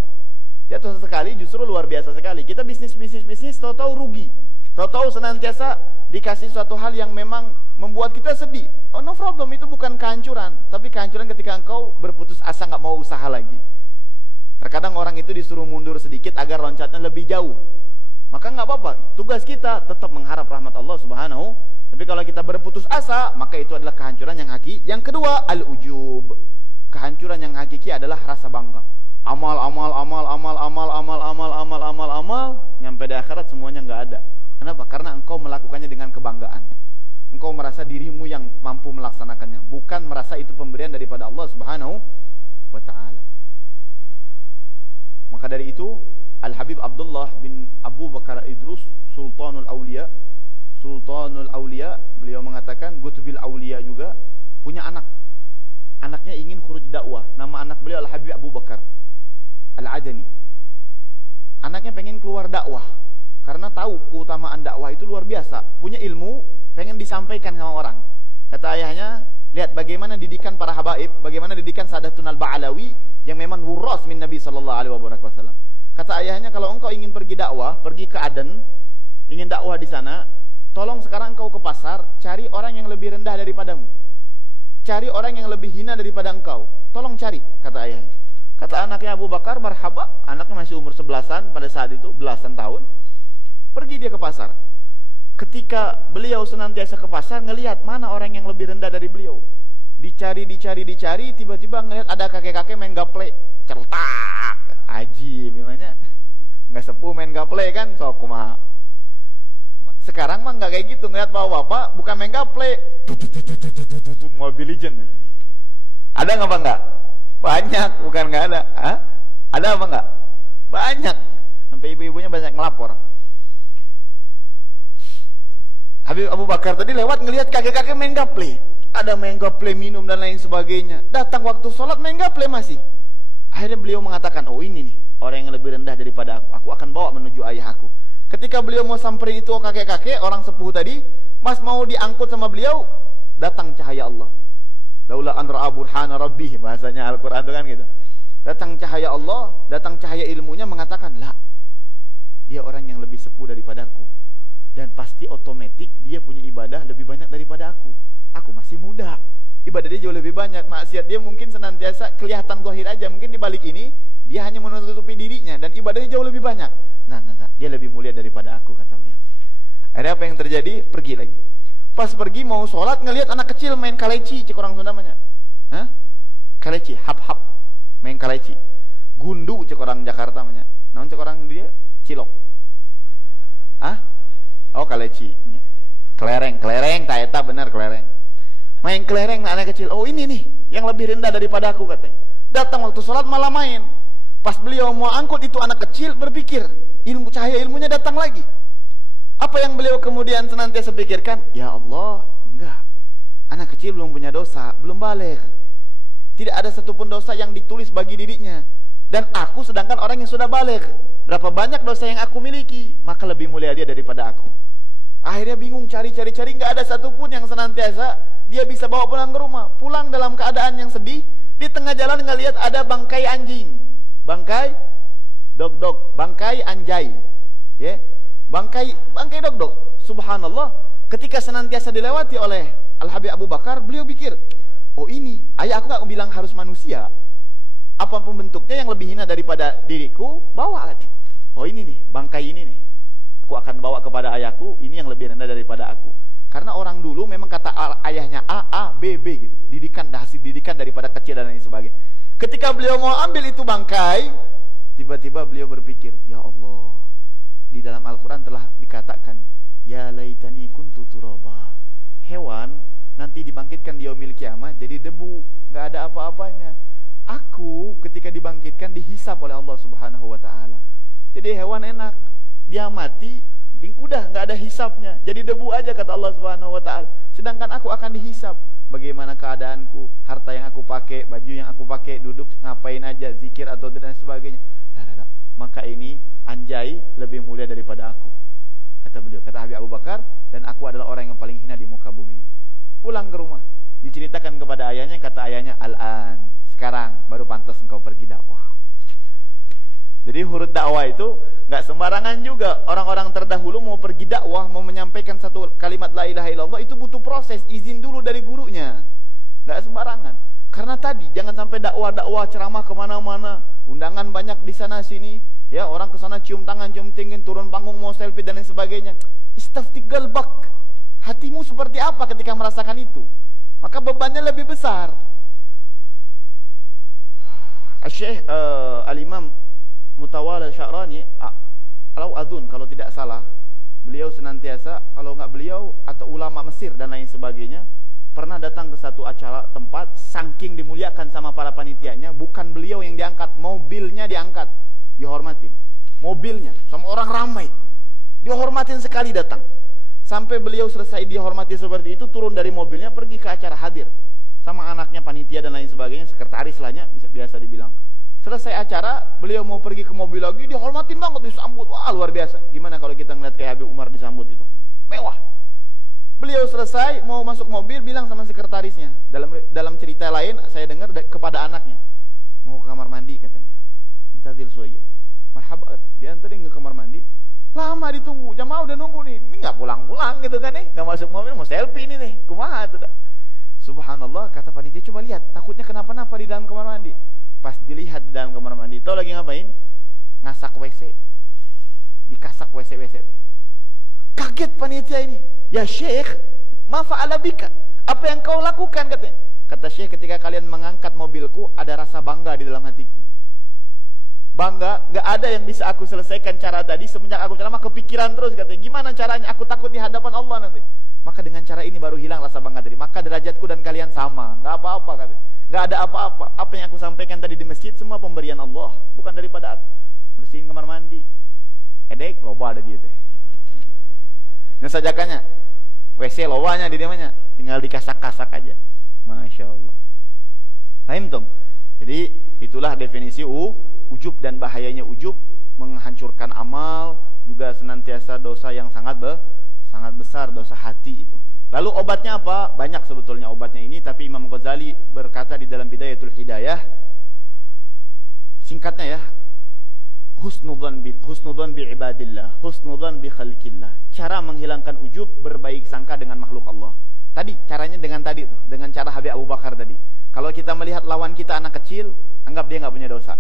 Jatuh sekali justru luar biasa sekali. Kita bisnis tahu-tahu rugi. Tahu-tahu senantiasa dikasih suatu hal yang memang membuat kita sedih. Oh no problem, itu bukan kehancuran, tapi kehancuran ketika engkau berputus asa nggak mau usaha lagi. Terkadang orang itu disuruh mundur sedikit agar loncatnya lebih jauh. Maka nggak apa-apa. Tugas kita tetap mengharap rahmat Allah Subhanahu. Tapi kalau kita berputus asa, maka itu adalah kehancuran yang hakiki. Yang kedua, al-ujub. Kehancuran yang hakiki adalah rasa bangga. Amal, nyampe di akhirat semuanya nggak ada. Kenapa? Karena engkau melakukannya dengan kebanggaan. Engkau merasa dirimu yang mampu melaksanakannya, bukan merasa itu pemberian daripada Allah Subhanahu wa ta'ala. Maka dari itu Al-Habib Abdullah bin Abu Bakar Idrus Sultanul Aulia, beliau mengatakan Gutubil Aulia juga punya anak. Anaknya ingin khuruj dakwah. Nama anak beliau Al-Habib Abu Bakar Al-Adani. Anaknya pengen keluar dakwah karena tahu keutamaan dakwah itu luar biasa. Punya ilmu, pengen disampaikan sama orang. Kata ayahnya, lihat bagaimana didikan para habaib, bagaimana didikan Sadatun Al-Ba'alawi yang memang wuras min Nabi sallallahu alaihi wasallam. Kata ayahnya, kalau engkau ingin pergi dakwah, pergi ke Aden, ingin dakwah di sana, tolong sekarang engkau ke pasar, cari orang yang lebih rendah daripadamu. Cari orang yang lebih hina daripada engkau. Tolong cari, kata ayahnya. Kata anaknya Abu Bakar, marhaba, anaknya masih umur 11-an pada saat itu, belasan tahun. Pergi dia ke pasar. Ketika beliau senantiasa ke pasar, ngelihat mana orang yang lebih rendah dari beliau. Dicari, tiba-tiba ngelihat ada kakek-kakek main gaple, certak, aji, namanya, nggak sepuh main gaple kan, so kumaha. Sekarang mah nggak kayak gitu, ngelihat bapak-bapak bukan main gaple, Mobile Legend. Ada nggak apa nggak? Banyak, bukan nggak ada. Hah? Ada apa nggak? Banyak. Sampai ibu-ibunya banyak ngelapor. Habib Abu Bakar tadi lewat ngelihat kakek-kakek main gaple. Ada main gaple, minum dan lain sebagainya. Datang waktu sholat main gaple masih. Akhirnya beliau mengatakan, oh ini nih orang yang lebih rendah daripada aku. Aku akan bawa menuju ayah aku. Ketika beliau mau samperin itu kakek-kakek, orang sepuh tadi, pas mau diangkut sama beliau, datang cahaya Allah. Laula an ra'a burhana rabbih, bahasanya Al-Quran itu kan gitu. Datang cahaya Allah, datang cahaya ilmunya mengatakan, lah, dia orang yang lebih sepuh daripadaku. Dan pasti otomatis dia punya ibadah lebih banyak daripada aku. Aku masih muda, ibadah dia jauh lebih banyak. Maksiat dia mungkin senantiasa kelihatan zahir aja. Mungkin di balik ini dia hanya menutupi dirinya dan ibadahnya jauh lebih banyak. Enggak, dia lebih mulia daripada aku, kata beliau. Akhirnya apa yang terjadi? Pergi lagi. Pas pergi mau sholat ngelihat anak kecil main kaleci, cek orang Sunda namanya. Hah? Kaleci, hap-hap, main kaleci. Gundu cek orang Jakarta namanya. Namun cek orang dia cilok. Hah? Oh kaleci. Kelereng, tak eta benar kelereng. Main kelereng anak kecil. Oh ini nih yang lebih rendah daripada aku, katanya. Datang waktu sholat malah main. Pas beliau mau angkut itu anak kecil berpikir, cahaya ilmunya datang lagi. Apa yang beliau kemudian senantiasa pikirkan? Ya Allah, enggak. Anak kecil belum punya dosa, belum balik. Tidak ada satupun dosa yang ditulis bagi dirinya. Dan aku sedangkan orang yang sudah balik. Berapa banyak dosa yang aku miliki, maka lebih mulia dia daripada aku. Akhirnya bingung, cari, nggak ada satupun yang senantiasa dia bisa bawa pulang ke rumah. Pulang dalam keadaan yang sedih. Di tengah jalan ngelihat ada bangkai anjing, bangkai dog, bangkai anjay, ya, bangkai dog. Subhanallah, ketika senantiasa dilewati oleh Al-Habib Abu Bakar, beliau pikir, oh ini, ayah aku nggak bilang harus manusia, apapun bentuknya yang lebih hina daripada diriku, bawa lagi. Oh ini nih, bangkai ini nih, aku akan bawa kepada ayahku, ini yang lebih rendah daripada aku. Karena orang dulu memang kata ayahnya A, B, gitu. Hasil didikan daripada kecil dan lain sebagainya. Ketika beliau mau ambil itu bangkai, tiba-tiba beliau berpikir, ya Allah, di dalam Al-Quran telah dikatakan, ya laitani kuntu turaba. Hewan nanti dibangkitkan di yaumil kiamah jadi debu, nggak ada apa-apanya. Aku ketika dibangkitkan dihisap oleh Allah Subhanahu wa taala. Jadi hewan enak, dia mati udah nggak ada hisapnya, jadi debu aja kata Allah Subhanahu wa taala. Sedangkan aku akan dihisap. Bagaimana keadaanku, harta yang aku pakai, baju yang aku pakai, duduk ngapain aja, zikir atau dan sebagainya. Nah. Maka ini anjay lebih mulia daripada aku, kata beliau, kata Habib Abu Bakar, dan aku adalah orang yang paling hina di muka bumi ini. Pulang ke rumah, diceritakan kepada ayahnya, kata ayahnya, al-an, sekarang baru pantas engkau pergi dakwah. Jadi huruf dakwah itu nggak sembarangan juga. Orang-orang terdahulu mau pergi dakwah, mau menyampaikan satu kalimat la ilaha illallah, itu butuh proses, izin dulu dari gurunya. Nggak sembarangan. Karena tadi jangan sampai dakwah ceramah kemana-mana, undangan banyak di sana sini, ya orang kesana cium tangan, cium tinggi, turun panggung mau selfie dan lain sebagainya. Istafti galbak, hatimu seperti apa ketika merasakan itu? Maka bebannya lebih besar. Syekh Al-Imam Mutawala Sya'rani, kalau tidak salah, beliau senantiasa, kalau nggak beliau atau ulama Mesir dan lain sebagainya, pernah datang ke satu acara tempat, saking dimuliakan sama para panitianya, bukan beliau yang diangkat, mobilnya diangkat, dihormatin. Mobilnya, sama orang ramai, dihormatin sekali datang. Sampai beliau selesai dihormati seperti itu, turun dari mobilnya, pergi ke acara, hadir sama anaknya, panitia dan lain sebagainya, sekretaris lahnya, biasa dibilang. Selesai acara, beliau mau pergi ke mobil lagi, dihormatin banget, disambut, wah luar biasa. Gimana kalau kita ngeliat kayak Habib Umar disambut itu? Mewah. Beliau selesai, mau masuk mobil, bilang sama sekretarisnya, dalam cerita lain, saya dengar kepada anaknya, mau ke kamar mandi katanya, minta dirsuaya, marhaba, diantarin ke kamar mandi, lama ditunggu, jamaah udah nunggu nih, ini nggak pulang-pulang gitu kan nih, nggak masuk mobil, mau selfie ini nih, kumaha tuh dah. Subhanallah, kata panitia, coba lihat, takutnya kenapa-napa di dalam kamar mandi. Pas dilihat di dalam kamar mandi, tau lagi ngapain? Ngasak WC, dikasak WC. Kaget panitia ini, ya Syekh, ma fa'ala bika, apa yang kau lakukan katanya. Kata Syekh, ketika kalian mengangkat mobilku, ada rasa bangga di dalam hatiku. Bangga, nggak ada yang bisa aku selesaikan cara tadi. Semenjak aku ceramah kepikiran terus katanya, gimana caranya? Aku takut di hadapan Allah nanti. Maka dengan cara ini baru hilang rasa bangga tadi. Maka derajatku dan kalian sama, nggak apa-apa katanya. Nggak ada apa-apa. Apa yang aku sampaikan tadi di masjid semua pemberian Allah, bukan daripada aku. bersihin kamar mandi. Edek loba ada dia teh. Sajakannya WC lowanya di dia tinggal dikasak-kasak aja. Masya Allah. Paham tom? Jadi itulah definisi ujub dan bahayanya ujub, menghancurkan amal, juga senantiasa dosa yang sangat besar, dosa hati itu. Lalu obatnya apa? Banyak sebetulnya obatnya ini, tapi Imam Ghazali berkata di dalam Bidayatul Hidayah, singkatnya ya, husnudzan bi ibadillah, husnudzan bi khalqillah. Cara menghilangkan ujub, berbaik sangka dengan makhluk Allah. Tadi caranya dengan cara Habib Abu Bakar tadi. Kalau kita melihat lawan kita anak kecil, anggap dia nggak punya dosa.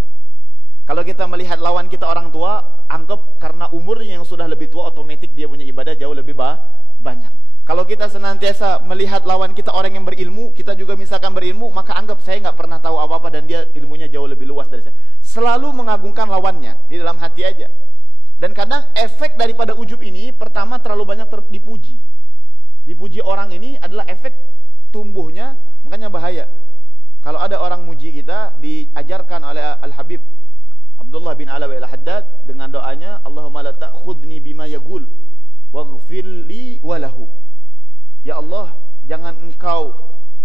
Kalau kita melihat lawan kita orang tua, anggap karena umurnya yang sudah lebih tua, otomatis dia punya ibadah jauh lebih banyak. Kalau kita senantiasa melihat lawan kita orang yang berilmu, kita juga misalkan berilmu, maka anggap saya nggak pernah tahu apa-apa dan dia ilmunya jauh lebih luas dari saya. Selalu mengagungkan lawannya di dalam hati aja. Dan kadang efek daripada ujub ini, pertama terlalu banyak dipuji. Dipuji orang ini adalah efek tumbuhnya, makanya bahaya. Kalau ada orang muji kita, diajarkan oleh Al-Habib Abdullah bin Alawi Al-Haddad dengan doanya, Allahumma la ta'khudni bima yaqul waghfir li wa lahu. Ya Allah, jangan engkau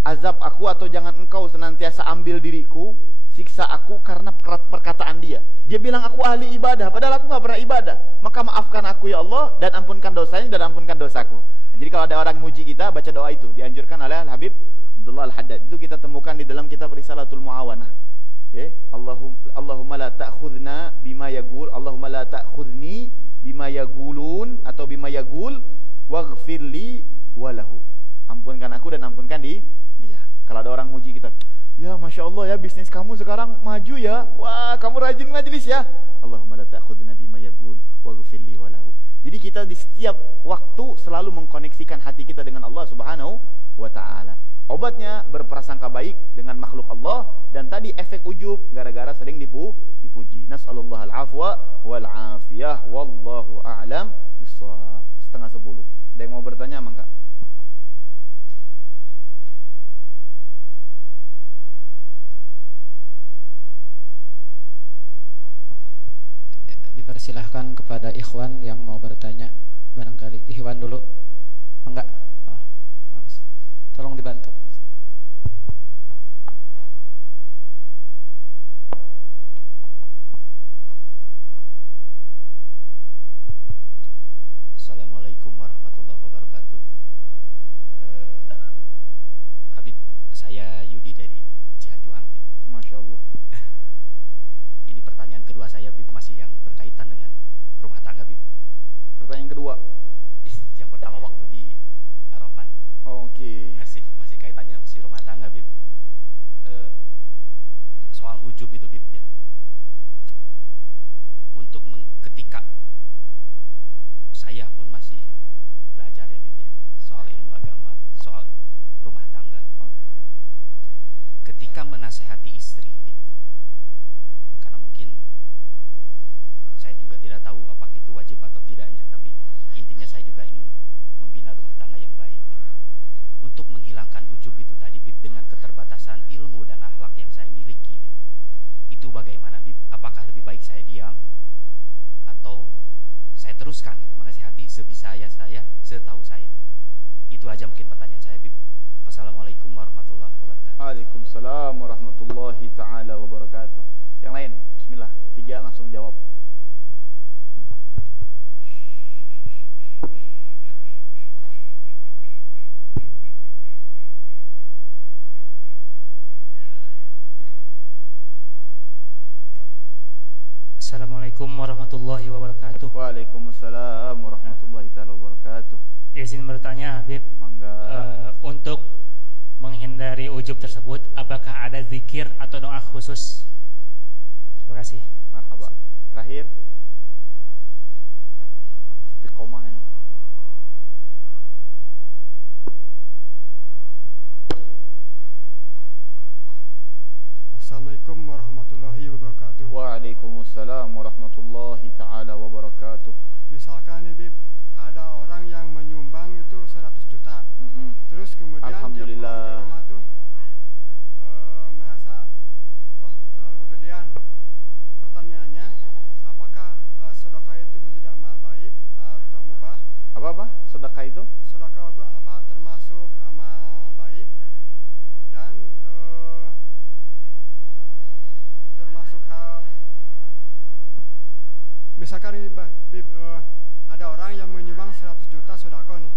azab aku atau jangan engkau senantiasa ambil diriku, siksa aku karena perkataan dia. Dia bilang aku ahli ibadah, padahal aku nggak pernah ibadah. Maka maafkan aku ya Allah dan ampunkan dosanya dan ampunkan dosaku. Jadi kalau ada orang muji kita, baca doa itu, dianjurkan oleh Al-Habib Abdullah Al-Haddad. Itu kita temukan di dalam kitab Risalatul Muawanah. Ya, Allahumma la ta'khudna bima yaqul, Allahumma la ta'khudni bima yaqulun atau bima yaqul waghfir li walahu. Ampunkan aku dan ampunkan dia. Kalau ada orang muji kita, ya Masya Allah ya, bisnis kamu sekarang maju ya, wah kamu rajin majelis ya, Allahumma la ta'khudna bima yaqul waghfir li walahu. Jadi kita di setiap waktu selalu mengkoneksikan hati kita dengan Allah Subhanahu wa ta'ala. Obatnya berprasangka baik dengan makhluk Allah, dan tadi efek ujub gara-gara sering dipuji. Nas'alullah al-afwa wal afiyah wallahu a'lam bissawab. 9:30. Ada yang mau bertanya enggak? Dipersilahkan kepada ikhwan yang mau bertanya. Barangkali ikhwan dulu. Enggak? Oh, tolong dibantu. Assalamualaikum warahmatullahi wabarakatuh. Habib, saya Yudi dari Cianjur, Habib. Masya Allah. Ini pertanyaan kedua saya, Bib, masih yang berkaitan dengan rumah tangga, Bib. Pertanyaan kedua. Yang pertama waktu di Ar-Rahman. Oh, oke. Masih kaitannya masih rumah tangga, Bib. Soal ujub itu, Bib, ya. Untuk ketika saya pun masih belajar ya, Bib, ya, soal ilmu agama, soal rumah tangga. Ketika menasehati istri, Bib, karena mungkin saya juga tidak tahu apakah itu wajib atau tidaknya, tapi intinya saya juga ingin membina rumah tangga yang baik. Untuk menghilangkan ujub itu tadi, Bib, dengan keterbatasan ilmu dan akhlak yang saya miliki, Bib, itu bagaimana, Bib? Apakah lebih baik saya diam atau saya teruskan gitu menasihati sebisa saya, setahu saya? Itu aja mungkin pertanyaan saya, Bib. Wassalamualaikum warahmatullahi wabarakatuh. Waalaikumsalam warahmatullahi ta'ala wabarakatuh. Yang lain, bismillah. 3 langsung jawab. Assalamualaikum warahmatullahi wabarakatuh. Waalaikumsalam warahmatullahi ta'ala wabarakatuh. Izin bertanya, Habib. Mangga. Untuk menghindari ujub tersebut, apakah ada zikir atau doa khusus? Terima kasih. Marhaba. Terakhir. Istiqomah ini. Assalamualaikum warahmatullahi wabarakatuh. Waalaikumsalam warahmatullahi ta'ala wabarakatuh. Misalkan nih, Bib, ada orang yang menyumbang itu 100 juta. Terus kemudian dia pulang ke rumah tuh merasa, wah terlalu kegedean. Pertanyaannya, apakah sedekah itu? Sedekah apa termasuk amal baik dan termasuk hal, misalkan ini Bib, ada orang yang menyumbang 100 juta sedekah nih,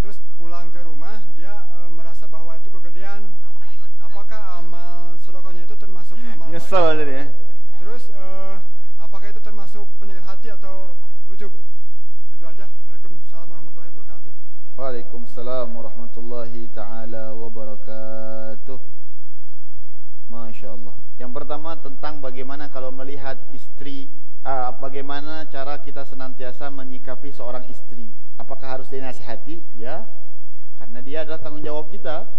terus pulang ke rumah dia merasa bahwa itu kegedean, apakah amal sedekahnya itu termasuk amal Nyesel baik? jadi ya. Terus apakah itu termasuk penyakit hati atau ujub? Itu aja. Waalaikumsalam warahmatullahi wabarakatuh. Waalaikumsalam warahmatullahi taala wabarakatuh. Masya Allah. Yang pertama tentang bagaimana kalau melihat istri, bagaimana cara kita senantiasa menyikapi seorang istri. Apakah harus dinasihati? Ya, karena dia adalah tanggung jawab kita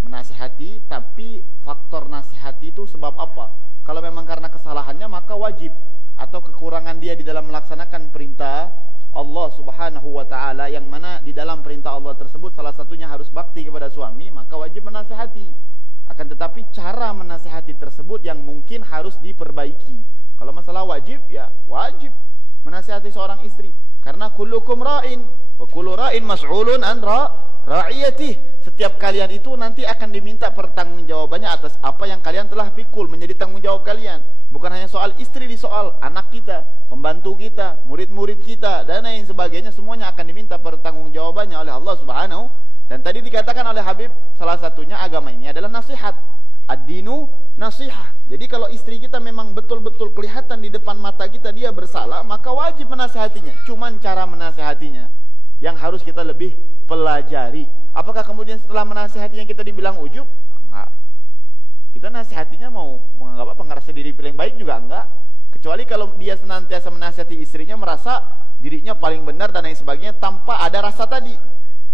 menasihati. Tapi faktor nasihati itu sebab apa? Kalau memang karena kesalahannya maka wajib, atau kekurangan dia di dalam melaksanakan perintah Allah Subhanahu wa taala, yang mana di dalam perintah Allah tersebut salah satunya harus bakti kepada suami, maka wajib menasihati. Akan tetapi cara menasihati tersebut yang mungkin harus diperbaiki. Kalau masalah wajib, ya wajib menasihati seorang istri, karena kullukum ra'in wa kullu ra'in mas'ulun an ra'iyatih. Setiap kalian itu nanti akan diminta pertanggungjawabannya atas apa yang kalian telah pikul menjadi tanggung jawab kalian. Bukan hanya soal istri, di soal anak kita, pembantu kita, murid-murid kita, dan lain sebagainya, semuanya akan diminta pertanggungjawabannya oleh Allah Subhanahu. Dan tadi dikatakan oleh Habib, salah satunya agama ini adalah nasihat. Ad-dinu nasihah. Jadi kalau istri kita memang betul-betul kelihatan di depan mata kita dia bersalah, maka wajib menasihatinya. Cuman cara menasihatinya yang harus kita lebih pelajari. Apakah kemudian setelah menasihatinya kita dibilang ujub? Enggak. Kita nasihatinya mau menganggap apa, ngerasa diri paling baik juga enggak. Kecuali kalau dia senantiasa menasihati istrinya merasa dirinya paling benar dan lain sebagainya, tanpa ada rasa tadi.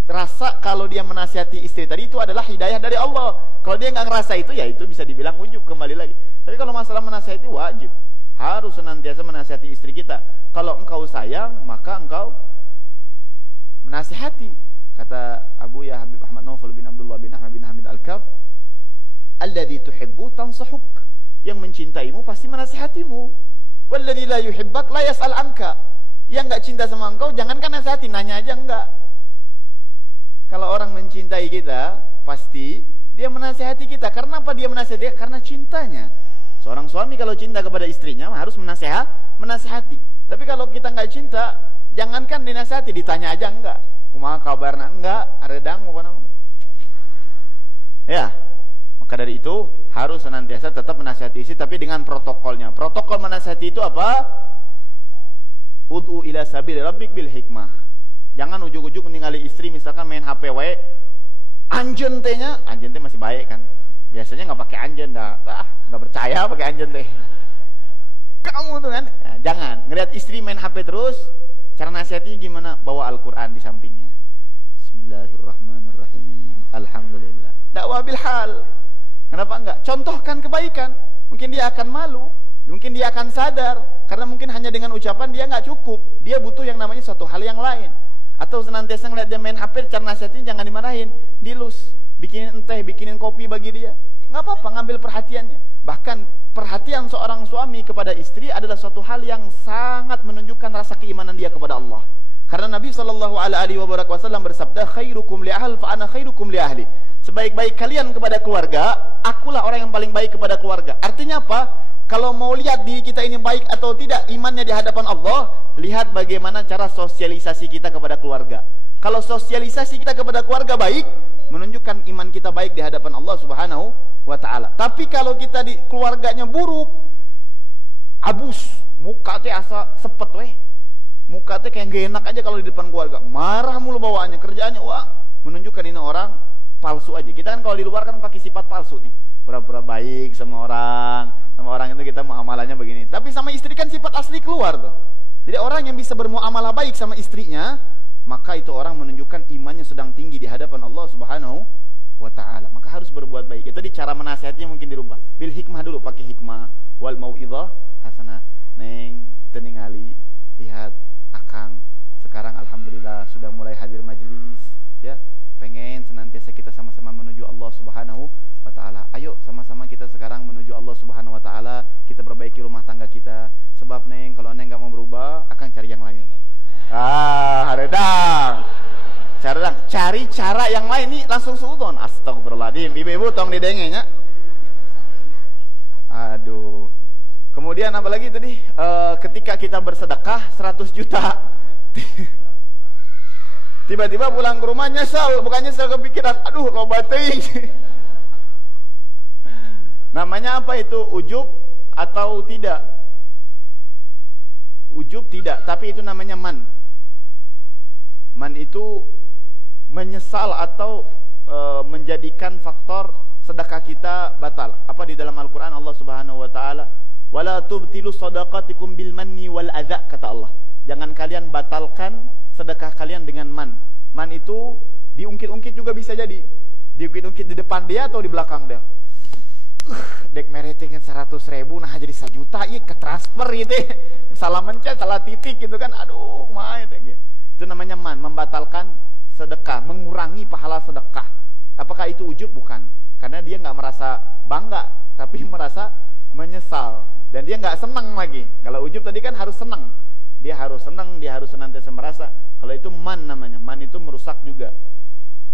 Rasa kalau dia menasihati istri tadi itu adalah hidayah dari Allah. Kalau dia nggak ngerasa itu, ya itu bisa dibilang ujub kembali lagi. Tapi kalau masalah menasihati wajib, harus senantiasa menasihati istri kita. Kalau engkau sayang, maka engkau menasihati. Kata Abu ya Habib Ahmad Naufal bin Abdullah bin Ahmad bin Hamid Al-Kaf, alladzi tuhibbu tansahuk. Yang mencintaimu pasti menasihatimu. Walladzi la yuhibbak la yas'al anka. Yang nggak cinta sama engkau jangankan nasihati, nanya aja enggak. Kalau orang mencintai kita, pasti dia menasihati kita. Karena apa dia menasihati? Karena cintanya. Seorang suami kalau cinta kepada istrinya harus menasihati. Tapi kalau kita nggak cinta, jangankan dinasihati, ditanya aja enggak. Kumaha kabarna? Enggak, aredang mau nama. Ya, maka dari itu harus senantiasa tetap menasihati istri, tapi dengan protokolnya. Protokol menasihati itu apa? Ud'u ila sabili rabbik bil hikmah. Jangan ujuk-ujuk meninggali istri, misalkan main HP wae, anjen tehnya, anjen teh masih baik kan. Biasanya nggak pakai anjen, nggak percaya pakai anjen teh. Kamu tuh kan, nah, jangan ngelihat istri main HP terus. Cara nasihati gimana? Bawa Al-Quran di sampingnya. Bismillahirrahmanirrahim. Alhamdulillah. Dakwah bil hal. Kenapa enggak? Contohkan kebaikan. Mungkin dia akan malu, mungkin dia akan sadar, karena mungkin hanya dengan ucapan dia nggak cukup. Dia butuh yang namanya satu hal yang lain. Atau senantiasa ngeliat dia main HP, cara nasihatin jangan dimarahin, dilus, bikinin teh, bikinin kopi bagi dia. Nggak apa-apa, ngambil perhatiannya. Bahkan perhatian seorang suami kepada istri adalah suatu hal yang sangat menunjukkan rasa keimanan dia kepada Allah. Karena Nabi SAW bersabda, khairukum li ahl fa ana khairukum li ahli. Sebaik-baik kalian kepada keluarga, akulah orang yang paling baik kepada keluarga. Artinya apa? Kalau mau lihat diri kita ini baik atau tidak imannya di hadapan Allah, lihat bagaimana cara sosialisasi kita kepada keluarga. Kalau sosialisasi kita kepada keluarga baik, menunjukkan iman kita baik di hadapan Allah Subhanahu wa taala. Tapi kalau kita di keluarganya buruk, abus, muka teh asa sepet weh. Muka teh kayak gak enak aja kalau di depan keluarga. Marah mulu bawaannya, kerjaannya wah, menunjukkan ini orang palsu aja. Kita kan kalau di luar kan pakai sifat palsu nih. Pura-pura baik sama orang itu kita muamalahnya begini. Tapi sama istri kan sifat asli keluar tuh. Jadi orang yang bisa bermuamalah baik sama istrinya, maka itu orang menunjukkan imannya sedang tinggi di hadapan Allah Subhanahu wa taala. Maka harus berbuat baik. Itu di cara menasihatinya mungkin dirubah. Bil hikmah dulu, pakai hikmah. Wal mau'izah hasanah. Neng, teningali, lihat akang. Sekarang alhamdulillah sudah mulai hadir majelis, ya. Pengen senantiasa kita sama-sama menuju Allah Subhanahu wa taala. Ayo sama-sama kita sekarang menuju Allah Subhanahu wa taala. Kita perbaiki rumah tangga kita. Sebab Neng, kalau Neng nggak mau berubah, akan cari yang lain. Haredang. cari cara yang lain nih langsung suudon. Astagfirullahaladzim, ibu-ibu tong didengenya. Aduh. Kemudian apa lagi tadi? Ketika kita bersedekah 100 juta. Tiba-tiba pulang ke rumah nyesel, bukan nyesel kepikiran, aduh loba teuing. Namanya apa itu? Ujub atau tidak? Ujub tidak, tapi itu namanya man. Man itu menyesal atau menjadikan faktor sedekah kita batal. Apa di dalam Al-Quran Allah Subhanahu Wa Taala, wala tubtilu sadaqatikum bil manni wal adza, kata Allah. Jangan kalian batalkan sedekah kalian dengan man. Man itu diungkit-ungkit juga bisa jadi. Diungkit-ungkit di depan dia atau di belakang dia. Dek meretingin 100.000 nah jadi 1 juta iya ke transfer gitu. Salah mencet, salah titik gitu kan. Aduh, mah gitu. Itu namanya man, membatalkan sedekah, mengurangi pahala sedekah. Apakah itu ujub? Bukan. Karena dia nggak merasa bangga, tapi merasa menyesal. Dan dia nggak senang lagi. Kalau ujub tadi kan harus senang. Dia harus senang, dia harus senantiasa merasa. Kalau itu man namanya. Man itu merusak juga.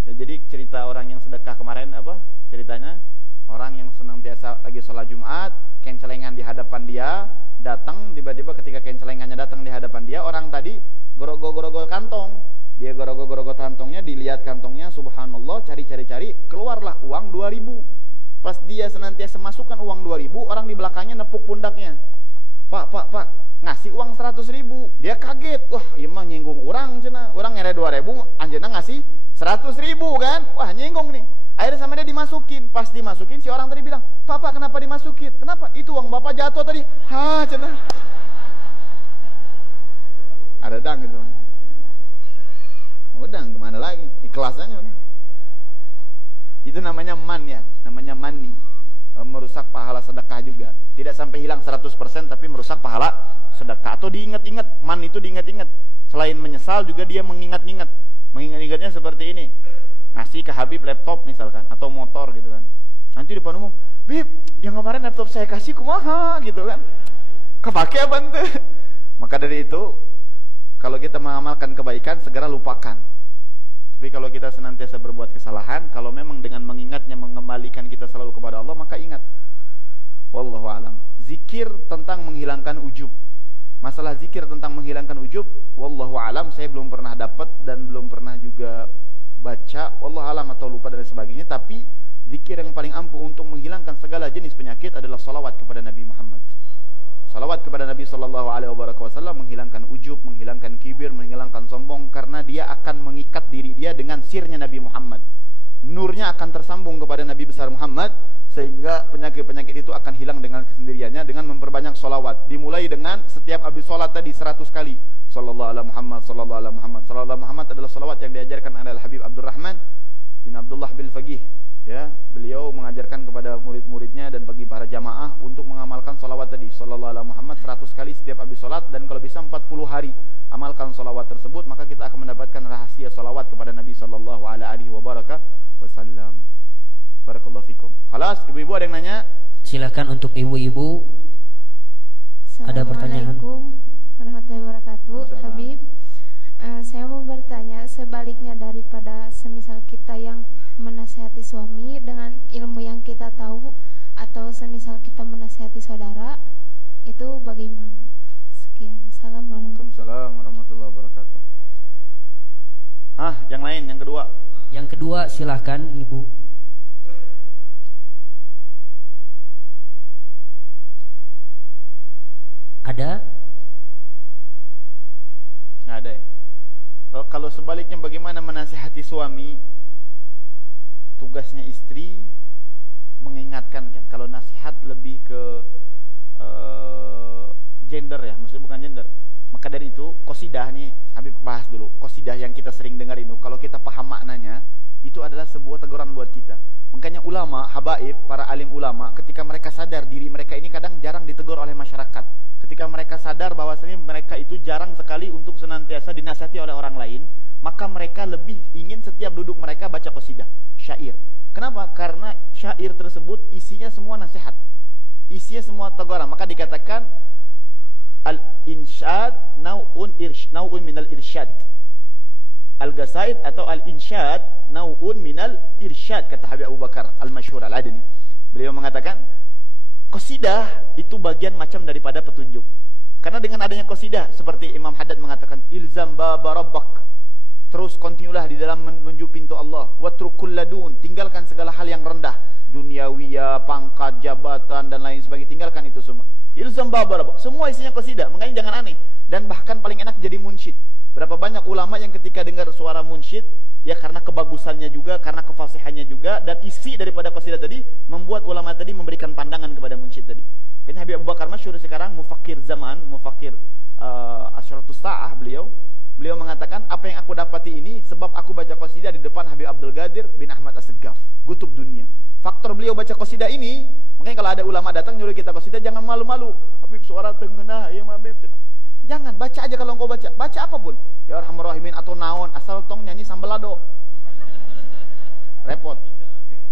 Ya, jadi cerita orang yang sedekah kemarin apa? Ceritanya orang yang senantiasa lagi sholat Jumat, kencelengan di hadapan dia, datang tiba-tiba ketika kencelengannya datang di hadapan dia, orang tadi gorogo kantong. Dia gorogo kantongnya, dilihat kantongnya, subhanallah, cari-cari, keluarlah uang 2.000. Pas dia senantiasa masukkan uang 2.000, orang di belakangnya nepuk pundaknya. Pak, ngasih uang 100.000. Dia kaget, wah iya mah nyinggung orang cenah. Orang ngere 2.000, anjeunna ngasih 100.000 kan? Wah nyinggung nih. Akhirnya sama dia dimasukin. Pas dimasukin si orang tadi bilang, Pak kenapa dimasukin? Kenapa? Itu uang bapak jatuh tadi. Hah cenah. Ada dang gitu. Udah gimana lagi? Ikhlasnya udah. Itu namanya man ya, namanya mani. Merusak pahala sedekah juga. Tidak sampai hilang 100% tapi merusak pahala sedekah. Atau diingat-ingat, man itu diingat-ingat. Selain menyesal juga dia mengingat-ingat. Mengingat-ingatnya seperti ini. Ngasih ke Habib laptop misalkan, atau motor gitu kan. Nanti di depan umum, Bib, yang kemarin laptop saya kasih kumaha gitu kan. Kepake apa ente? Maka dari itu, kalau kita mengamalkan kebaikan, segera lupakan. Tapi kalau kita senantiasa berbuat kesalahan, kalau memang dengan mengingatnya mengembalikan kita selalu kepada Allah, maka ingat. Wallahu alam. Zikir tentang menghilangkan ujub. Masalah zikir tentang menghilangkan ujub, wallahu alam, saya belum pernah dapat dan belum pernah juga baca, wallahu alam, atau lupa dan sebagainya. Tapi zikir yang paling ampuh untuk menghilangkan segala jenis penyakit adalah salawat kepada Nabi Muhammad. Salawat kepada Nabi SAW menghilangkan ujub, menghilangkan kibir, menghilangkan sombong, karena dia akan mengikat diri dia dengan sirnya Nabi Muhammad. Nurnya akan tersambung kepada Nabi besar Muhammad, sehingga penyakit-penyakit itu akan hilang dengan kesendiriannya dengan memperbanyak salawat. Dimulai dengan setiap habis salat tadi 100 kali. Sallallahu alaihi Muhammad, sallallahu alaihi Muhammad. Sallallahu Muhammad adalah salawat yang diajarkan oleh Habib Abdurrahman bin Abdullah bil Faqih. Ya, beliau mengajarkan kepada murid-muridnya dan bagi para jamaah untuk mengamalkan salawat tadi, sallallahu alaihi Muhammad 100 kali setiap habis salat, dan kalau bisa 40 hari amalkan salawat tersebut, maka kita akan mendapatkan rahasia salawat kepada Nabi sallallahu alaihi wasallam. Barakallahu fikum. Khalas, ibu-ibu ada yang nanya? Silakan untuk ibu-ibu. Ada pertanyaan? Assalamualaikum warahmatullahi wabarakatuh. Habib, saya mau bertanya, sebaliknya daripada semisal kita yang menasihati suami dengan ilmu yang kita tahu, atau semisal kita menasihati saudara, itu bagaimana? Sekian. Assalamualaikum warahmatullahi wabarakatuh. Yang lain, yang kedua. Yang kedua silahkan ibu. Ada? Nggak ada ya? Kalau sebaliknya bagaimana menasihati suami? Tugasnya istri mengingatkan kan. Kalau nasihat lebih ke gender ya, maksudnya bukan gender. Maka dari itu qasidah nih, Habib bahas dulu. Qasidah yang kita sering dengar itu, kalau kita paham maknanya, itu adalah sebuah teguran buat kita. Makanya ulama, habaib, para alim ulama, ketika mereka sadar diri mereka ini kadang jarang ditegur oleh masyarakat. Ketika mereka sadar bahwasanya mereka itu jarang sekali untuk senantiasa dinasihati oleh orang lain, maka mereka lebih ingin setiap duduk mereka baca qasidah, syair. Kenapa? Karena syair tersebut isinya semua nasihat, isinya semua teguran. Maka dikatakan al-insyad nau'un minal irsyad. Al-Ghasaid atau al-insyad nau'un minal irsyad, kata Habib Abu Bakar al-Masyhur al-Adni. Beliau mengatakan qasidah itu bagian macam daripada petunjuk. Karena dengan adanya qasidah, seperti Imam Haddad mengatakan, ilzam baba rabbak, terus kontinulah di dalam menuju pintu Allah. Watrukul ladun, tinggalkan segala hal yang rendah, duniawiyah, pangkat, jabatan dan lain sebagainya, tinggalkan itu semua. Ilzam baba rabbak, semua isinya qasidah. Makanya jangan aneh. Dan bahkan paling enak jadi munsyid. Berapa banyak ulama yang ketika dengar suara munsyid, ya karena kebagusannya juga, karena kefasihannya juga, dan isi daripada qasidah tadi membuat ulama tadi memberikan pandangan kepada munsyid tadi. Makanya Habib Abu Bakar masyhur sekarang, mufakir zaman, mufakir asyratus sa'ah beliau mengatakan, apa yang aku dapati ini sebab aku baca qasidah di depan Habib Abdul Qadir bin Ahmad As-Segaf, kutub dunia. Faktor beliau baca qasidah ini, makanya kalau ada ulama datang nyuruh kita qasidah, jangan malu-malu. Habib suara tengenah, ya Habib. Jangan, baca aja kalau engkau baca. Baca apapun. Ya Arhamar Rahimin atau naon, asal tong nyanyi sambalado. Repot.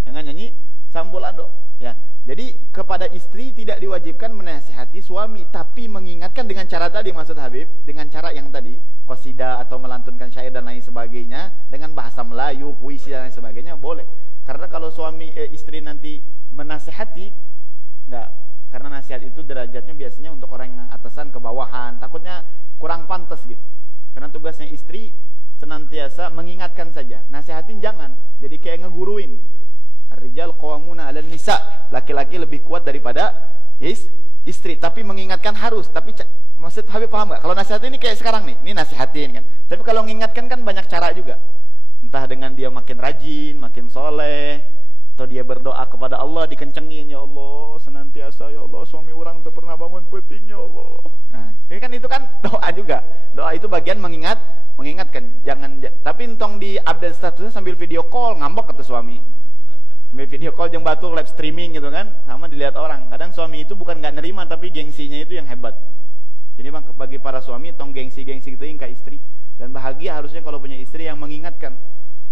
Jangan nyanyi sambalado. Ya. Jadi kepada istri tidak diwajibkan menasihati suami, tapi mengingatkan dengan cara tadi, maksud Habib, dengan cara yang tadi, qasidah atau melantunkan syair dan lain sebagainya, dengan bahasa Melayu, puisi dan lain sebagainya boleh. Karena kalau istri nanti menasihati, enggak. Karena nasihat itu derajatnya biasanya untuk orang yang atasan ke bawahan, takutnya kurang pantas gitu. Karena tugasnya istri senantiasa mengingatkan saja, nasihatin jangan. Jadi kayak ngeguruin. Ar-rijal qawwamuna 'alan nisa, laki-laki lebih kuat daripada istri. Tapi mengingatkan harus. Tapi maksud Habib paham nggak? Kalau nasihat ini kayak sekarang nih, ini nasihatin kan. Tapi kalau mengingatkan kan banyak cara juga. Entah dengan dia makin rajin, makin soleh, atau dia berdoa kepada Allah, dikencengin, ya Allah senantiasa, ya Allah suami orang tak pernah bangun peting, ya Allah. Nah, ini kan itu kan doa juga. Doa itu bagian mengingatkan. Jangan, tapi entong di update statusnya sambil video call, ngambek kata suami. Sambil video call jeung batu live streaming gitu kan, sama dilihat orang. Kadang suami itu bukan nggak nerima, tapi gengsinya itu yang hebat. Jadi bang, bagi para suami, tong gengsi-gengsi itu yang ke istri. Dan bahagia harusnya kalau punya istri yang mengingatkan.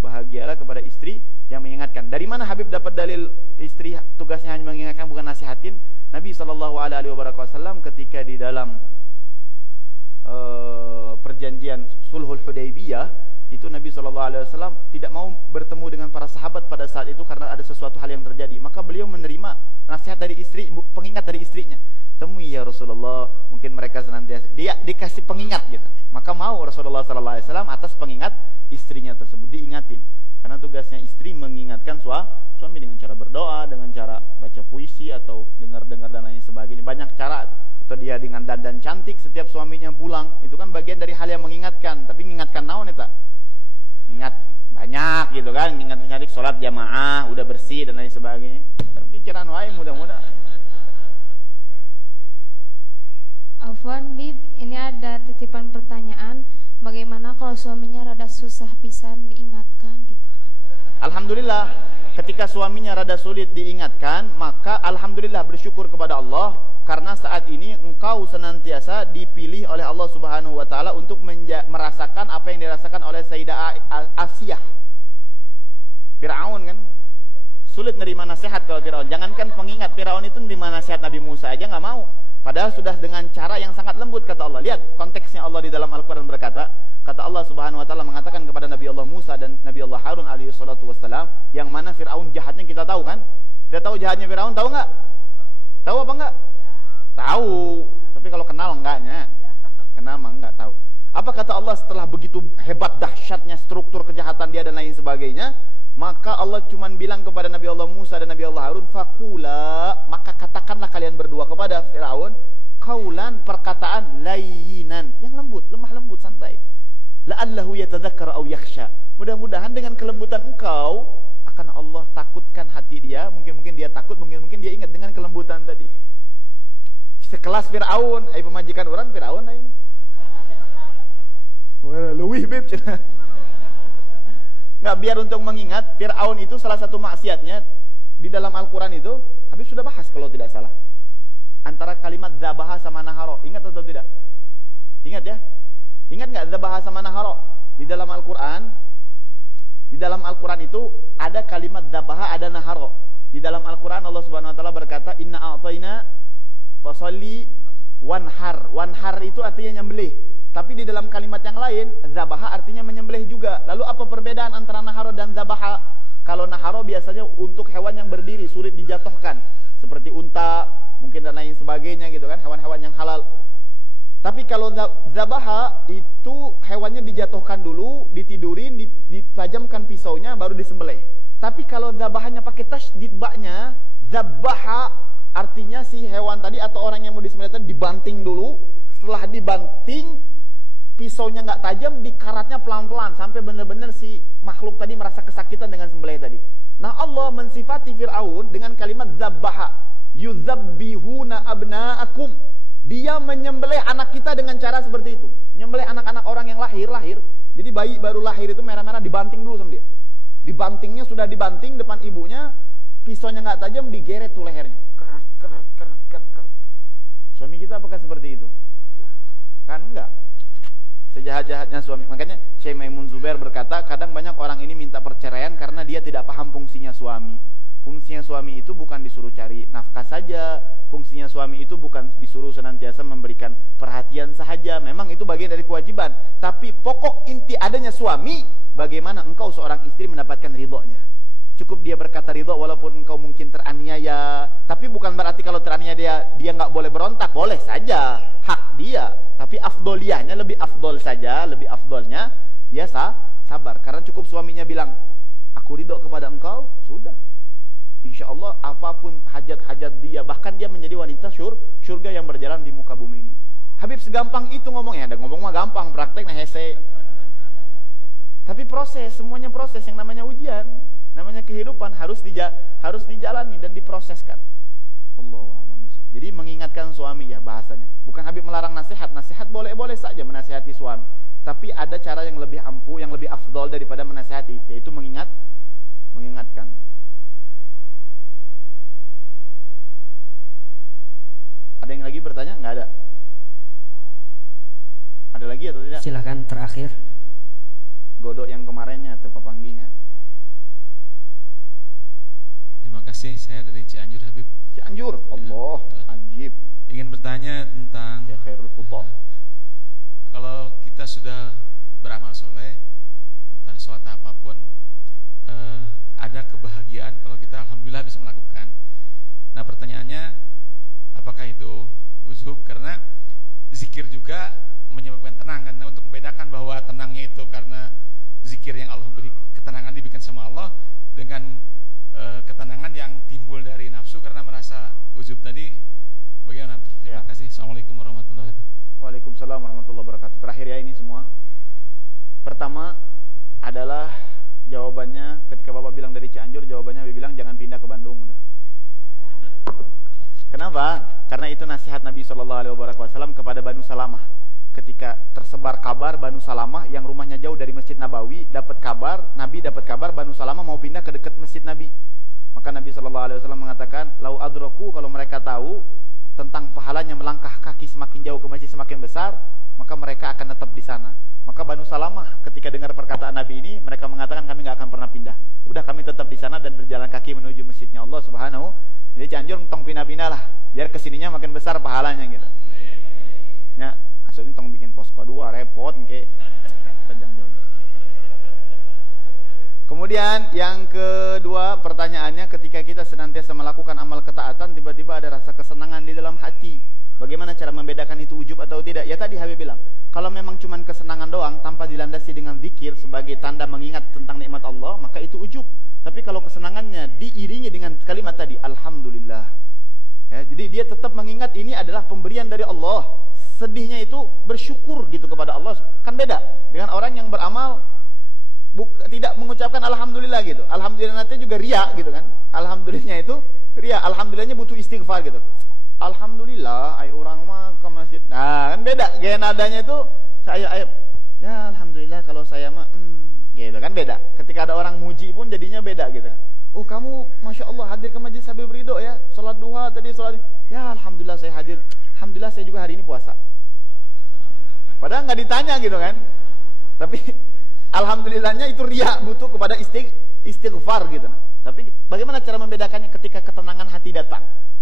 Bahagialah kepada istri yang mengingatkan. Dari mana Habib dapat dalil istri tugasnya hanya mengingatkan bukan nasihatin? Nabi SAW ketika di dalam perjanjian Sulhul Hudaybiyah itu, Nabi SAW tidak mau bertemu dengan para sahabat pada saat itu karena ada sesuatu hal yang terjadi. Maka beliau menerima nasihat dari istri, pengingat dari istrinya. Temui ya Rasulullah, mungkin mereka senantiasa dia dikasih pengingat gitu. Maka mau Rasulullah SAW atas pengingat istrinya tersebut diingatin. Karena tugasnya istri mengingatkan suami dengan cara berdoa, dengan cara baca puisi atau dengar-dengar dan lain sebagainya. Banyak cara. Atau dia dengan dandan cantik setiap suaminya pulang. Itu kan bagian dari hal yang mengingatkan. Tapi mengingatkan naon eta? Ingat banyak gitu kan, ingat cantik, sholat jamaah, udah bersih dan lain sebagainya. Pikiran wae mudah-mudahan. Afwan Bib, ini ada titipan pertanyaan, bagaimana kalau suaminya rada susah pisan diingatkan gitu? Alhamdulillah, ketika suaminya rada sulit diingatkan, maka alhamdulillah bersyukur kepada Allah, karena saat ini engkau senantiasa dipilih oleh Allah Subhanahu wa taala untuk merasakan apa yang dirasakan oleh Sayyidah Asiyah. Firaun kan sulit nerima nasihat kalau Firaun. Jangankan pengingat, Firaun itu nerima nasihat Nabi Musa aja nggak mau. Padahal sudah dengan cara yang sangat lembut, kata Allah. Lihat konteksnya Allah di dalam Al-Quran berkata, kata Allah Subhanahu wa taala mengatakan kepada Nabi Allah Musa dan Nabi Allah Harun alaihi salatu wassalam, yang mana Firaun jahatnya kita tahu kan? Kita tahu jahatnya Firaun, tahu nggak? Tahu apa enggak? Tahu. Tapi kalau kenal enggaknya? Kenal mah enggak tahu. Apa kata Allah setelah begitu hebat dahsyatnya struktur kejahatan dia dan lain sebagainya? Maka Allah cuma bilang kepada Nabi Allah Musa dan Nabi Allah Harun, faqula, maka katakanlah kalian berdua kepada Firaun, qaulan, perkataan layyinan, yang lembut, lemah lembut, santai. La'allahu yatadzakkar aw yakhsha. Mudah-mudahan dengan kelembutan engkau akan Allah takutkan hati dia, mungkin dia takut, mungkin dia ingat dengan kelembutan tadi. Sekelas Firaun, pemajikan orang Firaun lain. Wah, leuwih beb cenah. Nggak, biar untuk mengingat, Fir'aun itu salah satu maksiatnya di dalam Al-Quran itu, Habib sudah bahas kalau tidak salah, antara kalimat zabaha sama naharo. Ingat atau tidak? Ingat ya? Ingat nggak zabaha sama naharo? Di dalam Al-Quran, itu ada kalimat zabaha, ada naharo. Di dalam Al-Quran Allah Subhanahu Wa Taala berkata, Inna a'tayna fasalli wanhar. Wanhar itu artinya nyembelih. Tapi di dalam kalimat yang lain, zabaha artinya menyembelih juga. Lalu apa perbedaan antara naharo dan zabaha? Kalau naharo biasanya untuk hewan yang berdiri, sulit dijatuhkan, seperti unta, mungkin dan lain sebagainya gitu kan, hewan-hewan yang halal. Tapi kalau zabaha itu hewannya dijatuhkan dulu, ditidurin, ditajamkan pisaunya, baru disembelih. Tapi kalau zabahanya pakai tasydid baknya, zabaha artinya si hewan tadi atau orang yang mau disembelih tadi dibanting dulu. Setelah dibanting, pisaunya nggak tajam, dikaratnya pelan-pelan sampai benar-benar si makhluk tadi merasa kesakitan dengan sembelih tadi. Nah, Allah mensifati Fir'aun dengan kalimat zabaha, yuzabbihuna abna'akum. Dia menyembelih anak kita dengan cara seperti itu. Menyembelih anak-anak orang yang lahir. Jadi bayi baru lahir itu merah-merah dibanting dulu sama dia. Dibantingnya sudah dibanting depan ibunya, pisaunya nggak tajam, digeret tuh lehernya. Ker. Suami kita apakah seperti itu? Kan enggak. Sejahat-jahatnya suami. Makanya Syekh Maimun Zubair berkata, kadang banyak orang ini minta perceraian karena dia tidak paham fungsinya suami. Fungsinya suami itu bukan disuruh cari nafkah saja. Fungsinya suami itu bukan disuruh senantiasa memberikan perhatian saja. Memang itu bagian dari kewajiban. Tapi pokok inti adanya suami, bagaimana engkau seorang istri mendapatkan ridhonya. Cukup dia berkata ridho walaupun engkau mungkin teraniaya. Tapi bukan berarti kalau teraniaya dia nggak boleh berontak. Boleh saja, hak dia. Tapi afdoliyahnya lebih afdol saja. Lebih afdolnya dia sabar. Karena cukup suaminya bilang, aku ridho kepada engkau, sudah. Insya Allah apapun hajat-hajat dia, bahkan dia menjadi wanita surga yang berjalan di muka bumi ini. Habib segampang itu ngomongnya, ada ngomong mah gampang, praktek nah hese. Tapi proses, semuanya proses, yang namanya ujian, namanya kehidupan harus dijalani dan diproseskan. Allahu a'lam bishawab. Jadi mengingatkan suami ya bahasanya. Bukan Habib melarang nasihat boleh-boleh saja menasihati suami. Tapi ada cara yang lebih ampuh, yang lebih afdol daripada menasihati, yaitu mengingatkan. Ada yang lagi bertanya? Nggak ada. Ada lagi atau tidak? Silahkan terakhir. Godok yang kemarinnya atau papangginya. Terima kasih, saya dari Cianjur, Habib. Cianjur, Allah, ajib. Ingin bertanya tentang ya khairul khutbah. Kalau kita sudah beramal soleh, entah sholat apapun, ada kebahagiaan kalau kita alhamdulillah bisa melakukan. Nah pertanyaannya, apakah itu uzub? Karena zikir juga menyebabkan tenang kan. Nah, untuk membedakan bahwa tenangnya itu karena zikir yang Allah beri, ketenangan dibikin sama Allah, dengan ketenangan yang timbul dari nafsu karena merasa uzub tadi, bagaimana? Terima kasih. Assalamualaikum warahmatullahi wabarakatuh. Waalaikumsalam warahmatullahi wabarakatuh. Terakhir ya ini semua. Pertama adalah jawabannya ketika Bapak bilang dari Cianjur, jawabannya Habib bilang jangan pindah ke Bandung udah. Kenapa? Karena itu nasihat Nabi SAW kepada Banu Salamah. Ketika tersebar kabar Banu Salamah yang rumahnya jauh dari Masjid Nabawi, Nabi dapat kabar Banu Salamah mau pindah ke dekat Masjid Nabi. Maka Nabi SAW mengatakan, lau adroku, kalau mereka tahu tentang pahalanya melangkah kaki semakin jauh ke masjid semakin besar, maka mereka akan tetap di sana. Maka Banu Salamah ketika dengar perkataan Nabi ini, mereka mengatakan kami nggak akan pernah pindah. Udah kami tetap di sana dan berjalan kaki menuju masjidnya Allah Subhanahu. Jadi Cianjur tong pindah-pindah lah, biar kesininya makin besar pahalanya gitu. Ya, aslinya tong bikin posko 2 repot kayak terjang jauh. Kemudian yang kedua pertanyaannya, ketika kita senantiasa melakukan amal ketaatan, tiba-tiba ada rasa kesenangan di dalam hati. Bagaimana cara membedakan itu ujub atau tidak? Ya tadi Habib bilang, kalau memang cuma kesenangan doang tanpa dilandasi dengan zikir sebagai tanda mengingat tentang nikmat Allah, maka itu ujub. Tapi kalau kesenangannya diiringi dengan kalimat tadi, alhamdulillah, ya, jadi dia tetap mengingat ini adalah pemberian dari Allah. Sedihnya itu bersyukur gitu kepada Allah. Kan beda dengan orang yang beramal tidak mengucapkan alhamdulillah gitu. Alhamdulillah nanti juga riya gitu kan. Alhamdulillahnya itu riya. Alhamdulillahnya butuh istighfar gitu. Alhamdulillah, ay orang mah ke masjid. Nah, kan beda. Gaya nadanya itu saya ya alhamdulillah kalau saya mah gitu kan beda. Ketika ada orang muji pun jadinya beda gitu. Oh, kamu Masya Allah hadir ke majlis Habib Ridho ya. Salat duha tadi salat. Ya alhamdulillah saya hadir. Alhamdulillah saya juga hari ini puasa. Padahal nggak ditanya gitu kan. Tapi alhamdulillahnya itu riya, butuh kepada istighfar gitu. Tapi bagaimana cara membedakannya ketika ketenangan hati datang?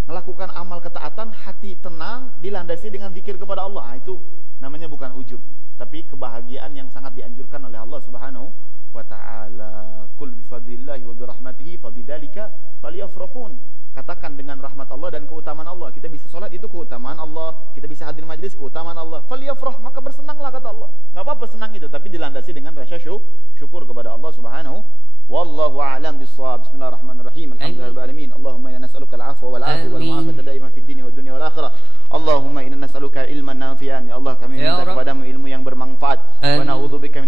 melakukan amal ketaatan, hati tenang, dilandasi dengan zikir kepada Allah. Itu namanya bukan ujub, tapi kebahagiaan yang sangat dianjurkan oleh Allah Subhanahu wa ta'ala. Qul bifadlillahi wa birahmatihi fabidzalika falyafrahun. Katakan dengan rahmat Allah dan keutamaan Allah. Kita bisa sholat itu keutamaan Allah, kita bisa hadir majlis keutamaan Allah. Falyafrah, maka bersenanglah kata Allah. Enggak apa-apa senang itu, tapi dilandasi dengan rasa syukur kepada Allah Subhanahu. Wallahu a'lam bissawab. Bismillahirrahmanirrahim. Alhamdulillahirabbil alamin. Allahumma inna nas'aluka al-'afwa wal 'afiyata wal 'afiyata da'iman fid dini wad dunya wal akhirah. Allahumma inna nas'aluka ilman nafi'an. Ya Allah, kami minta kepadamu ilmu yang bermanfaat. Wa na'udzubika min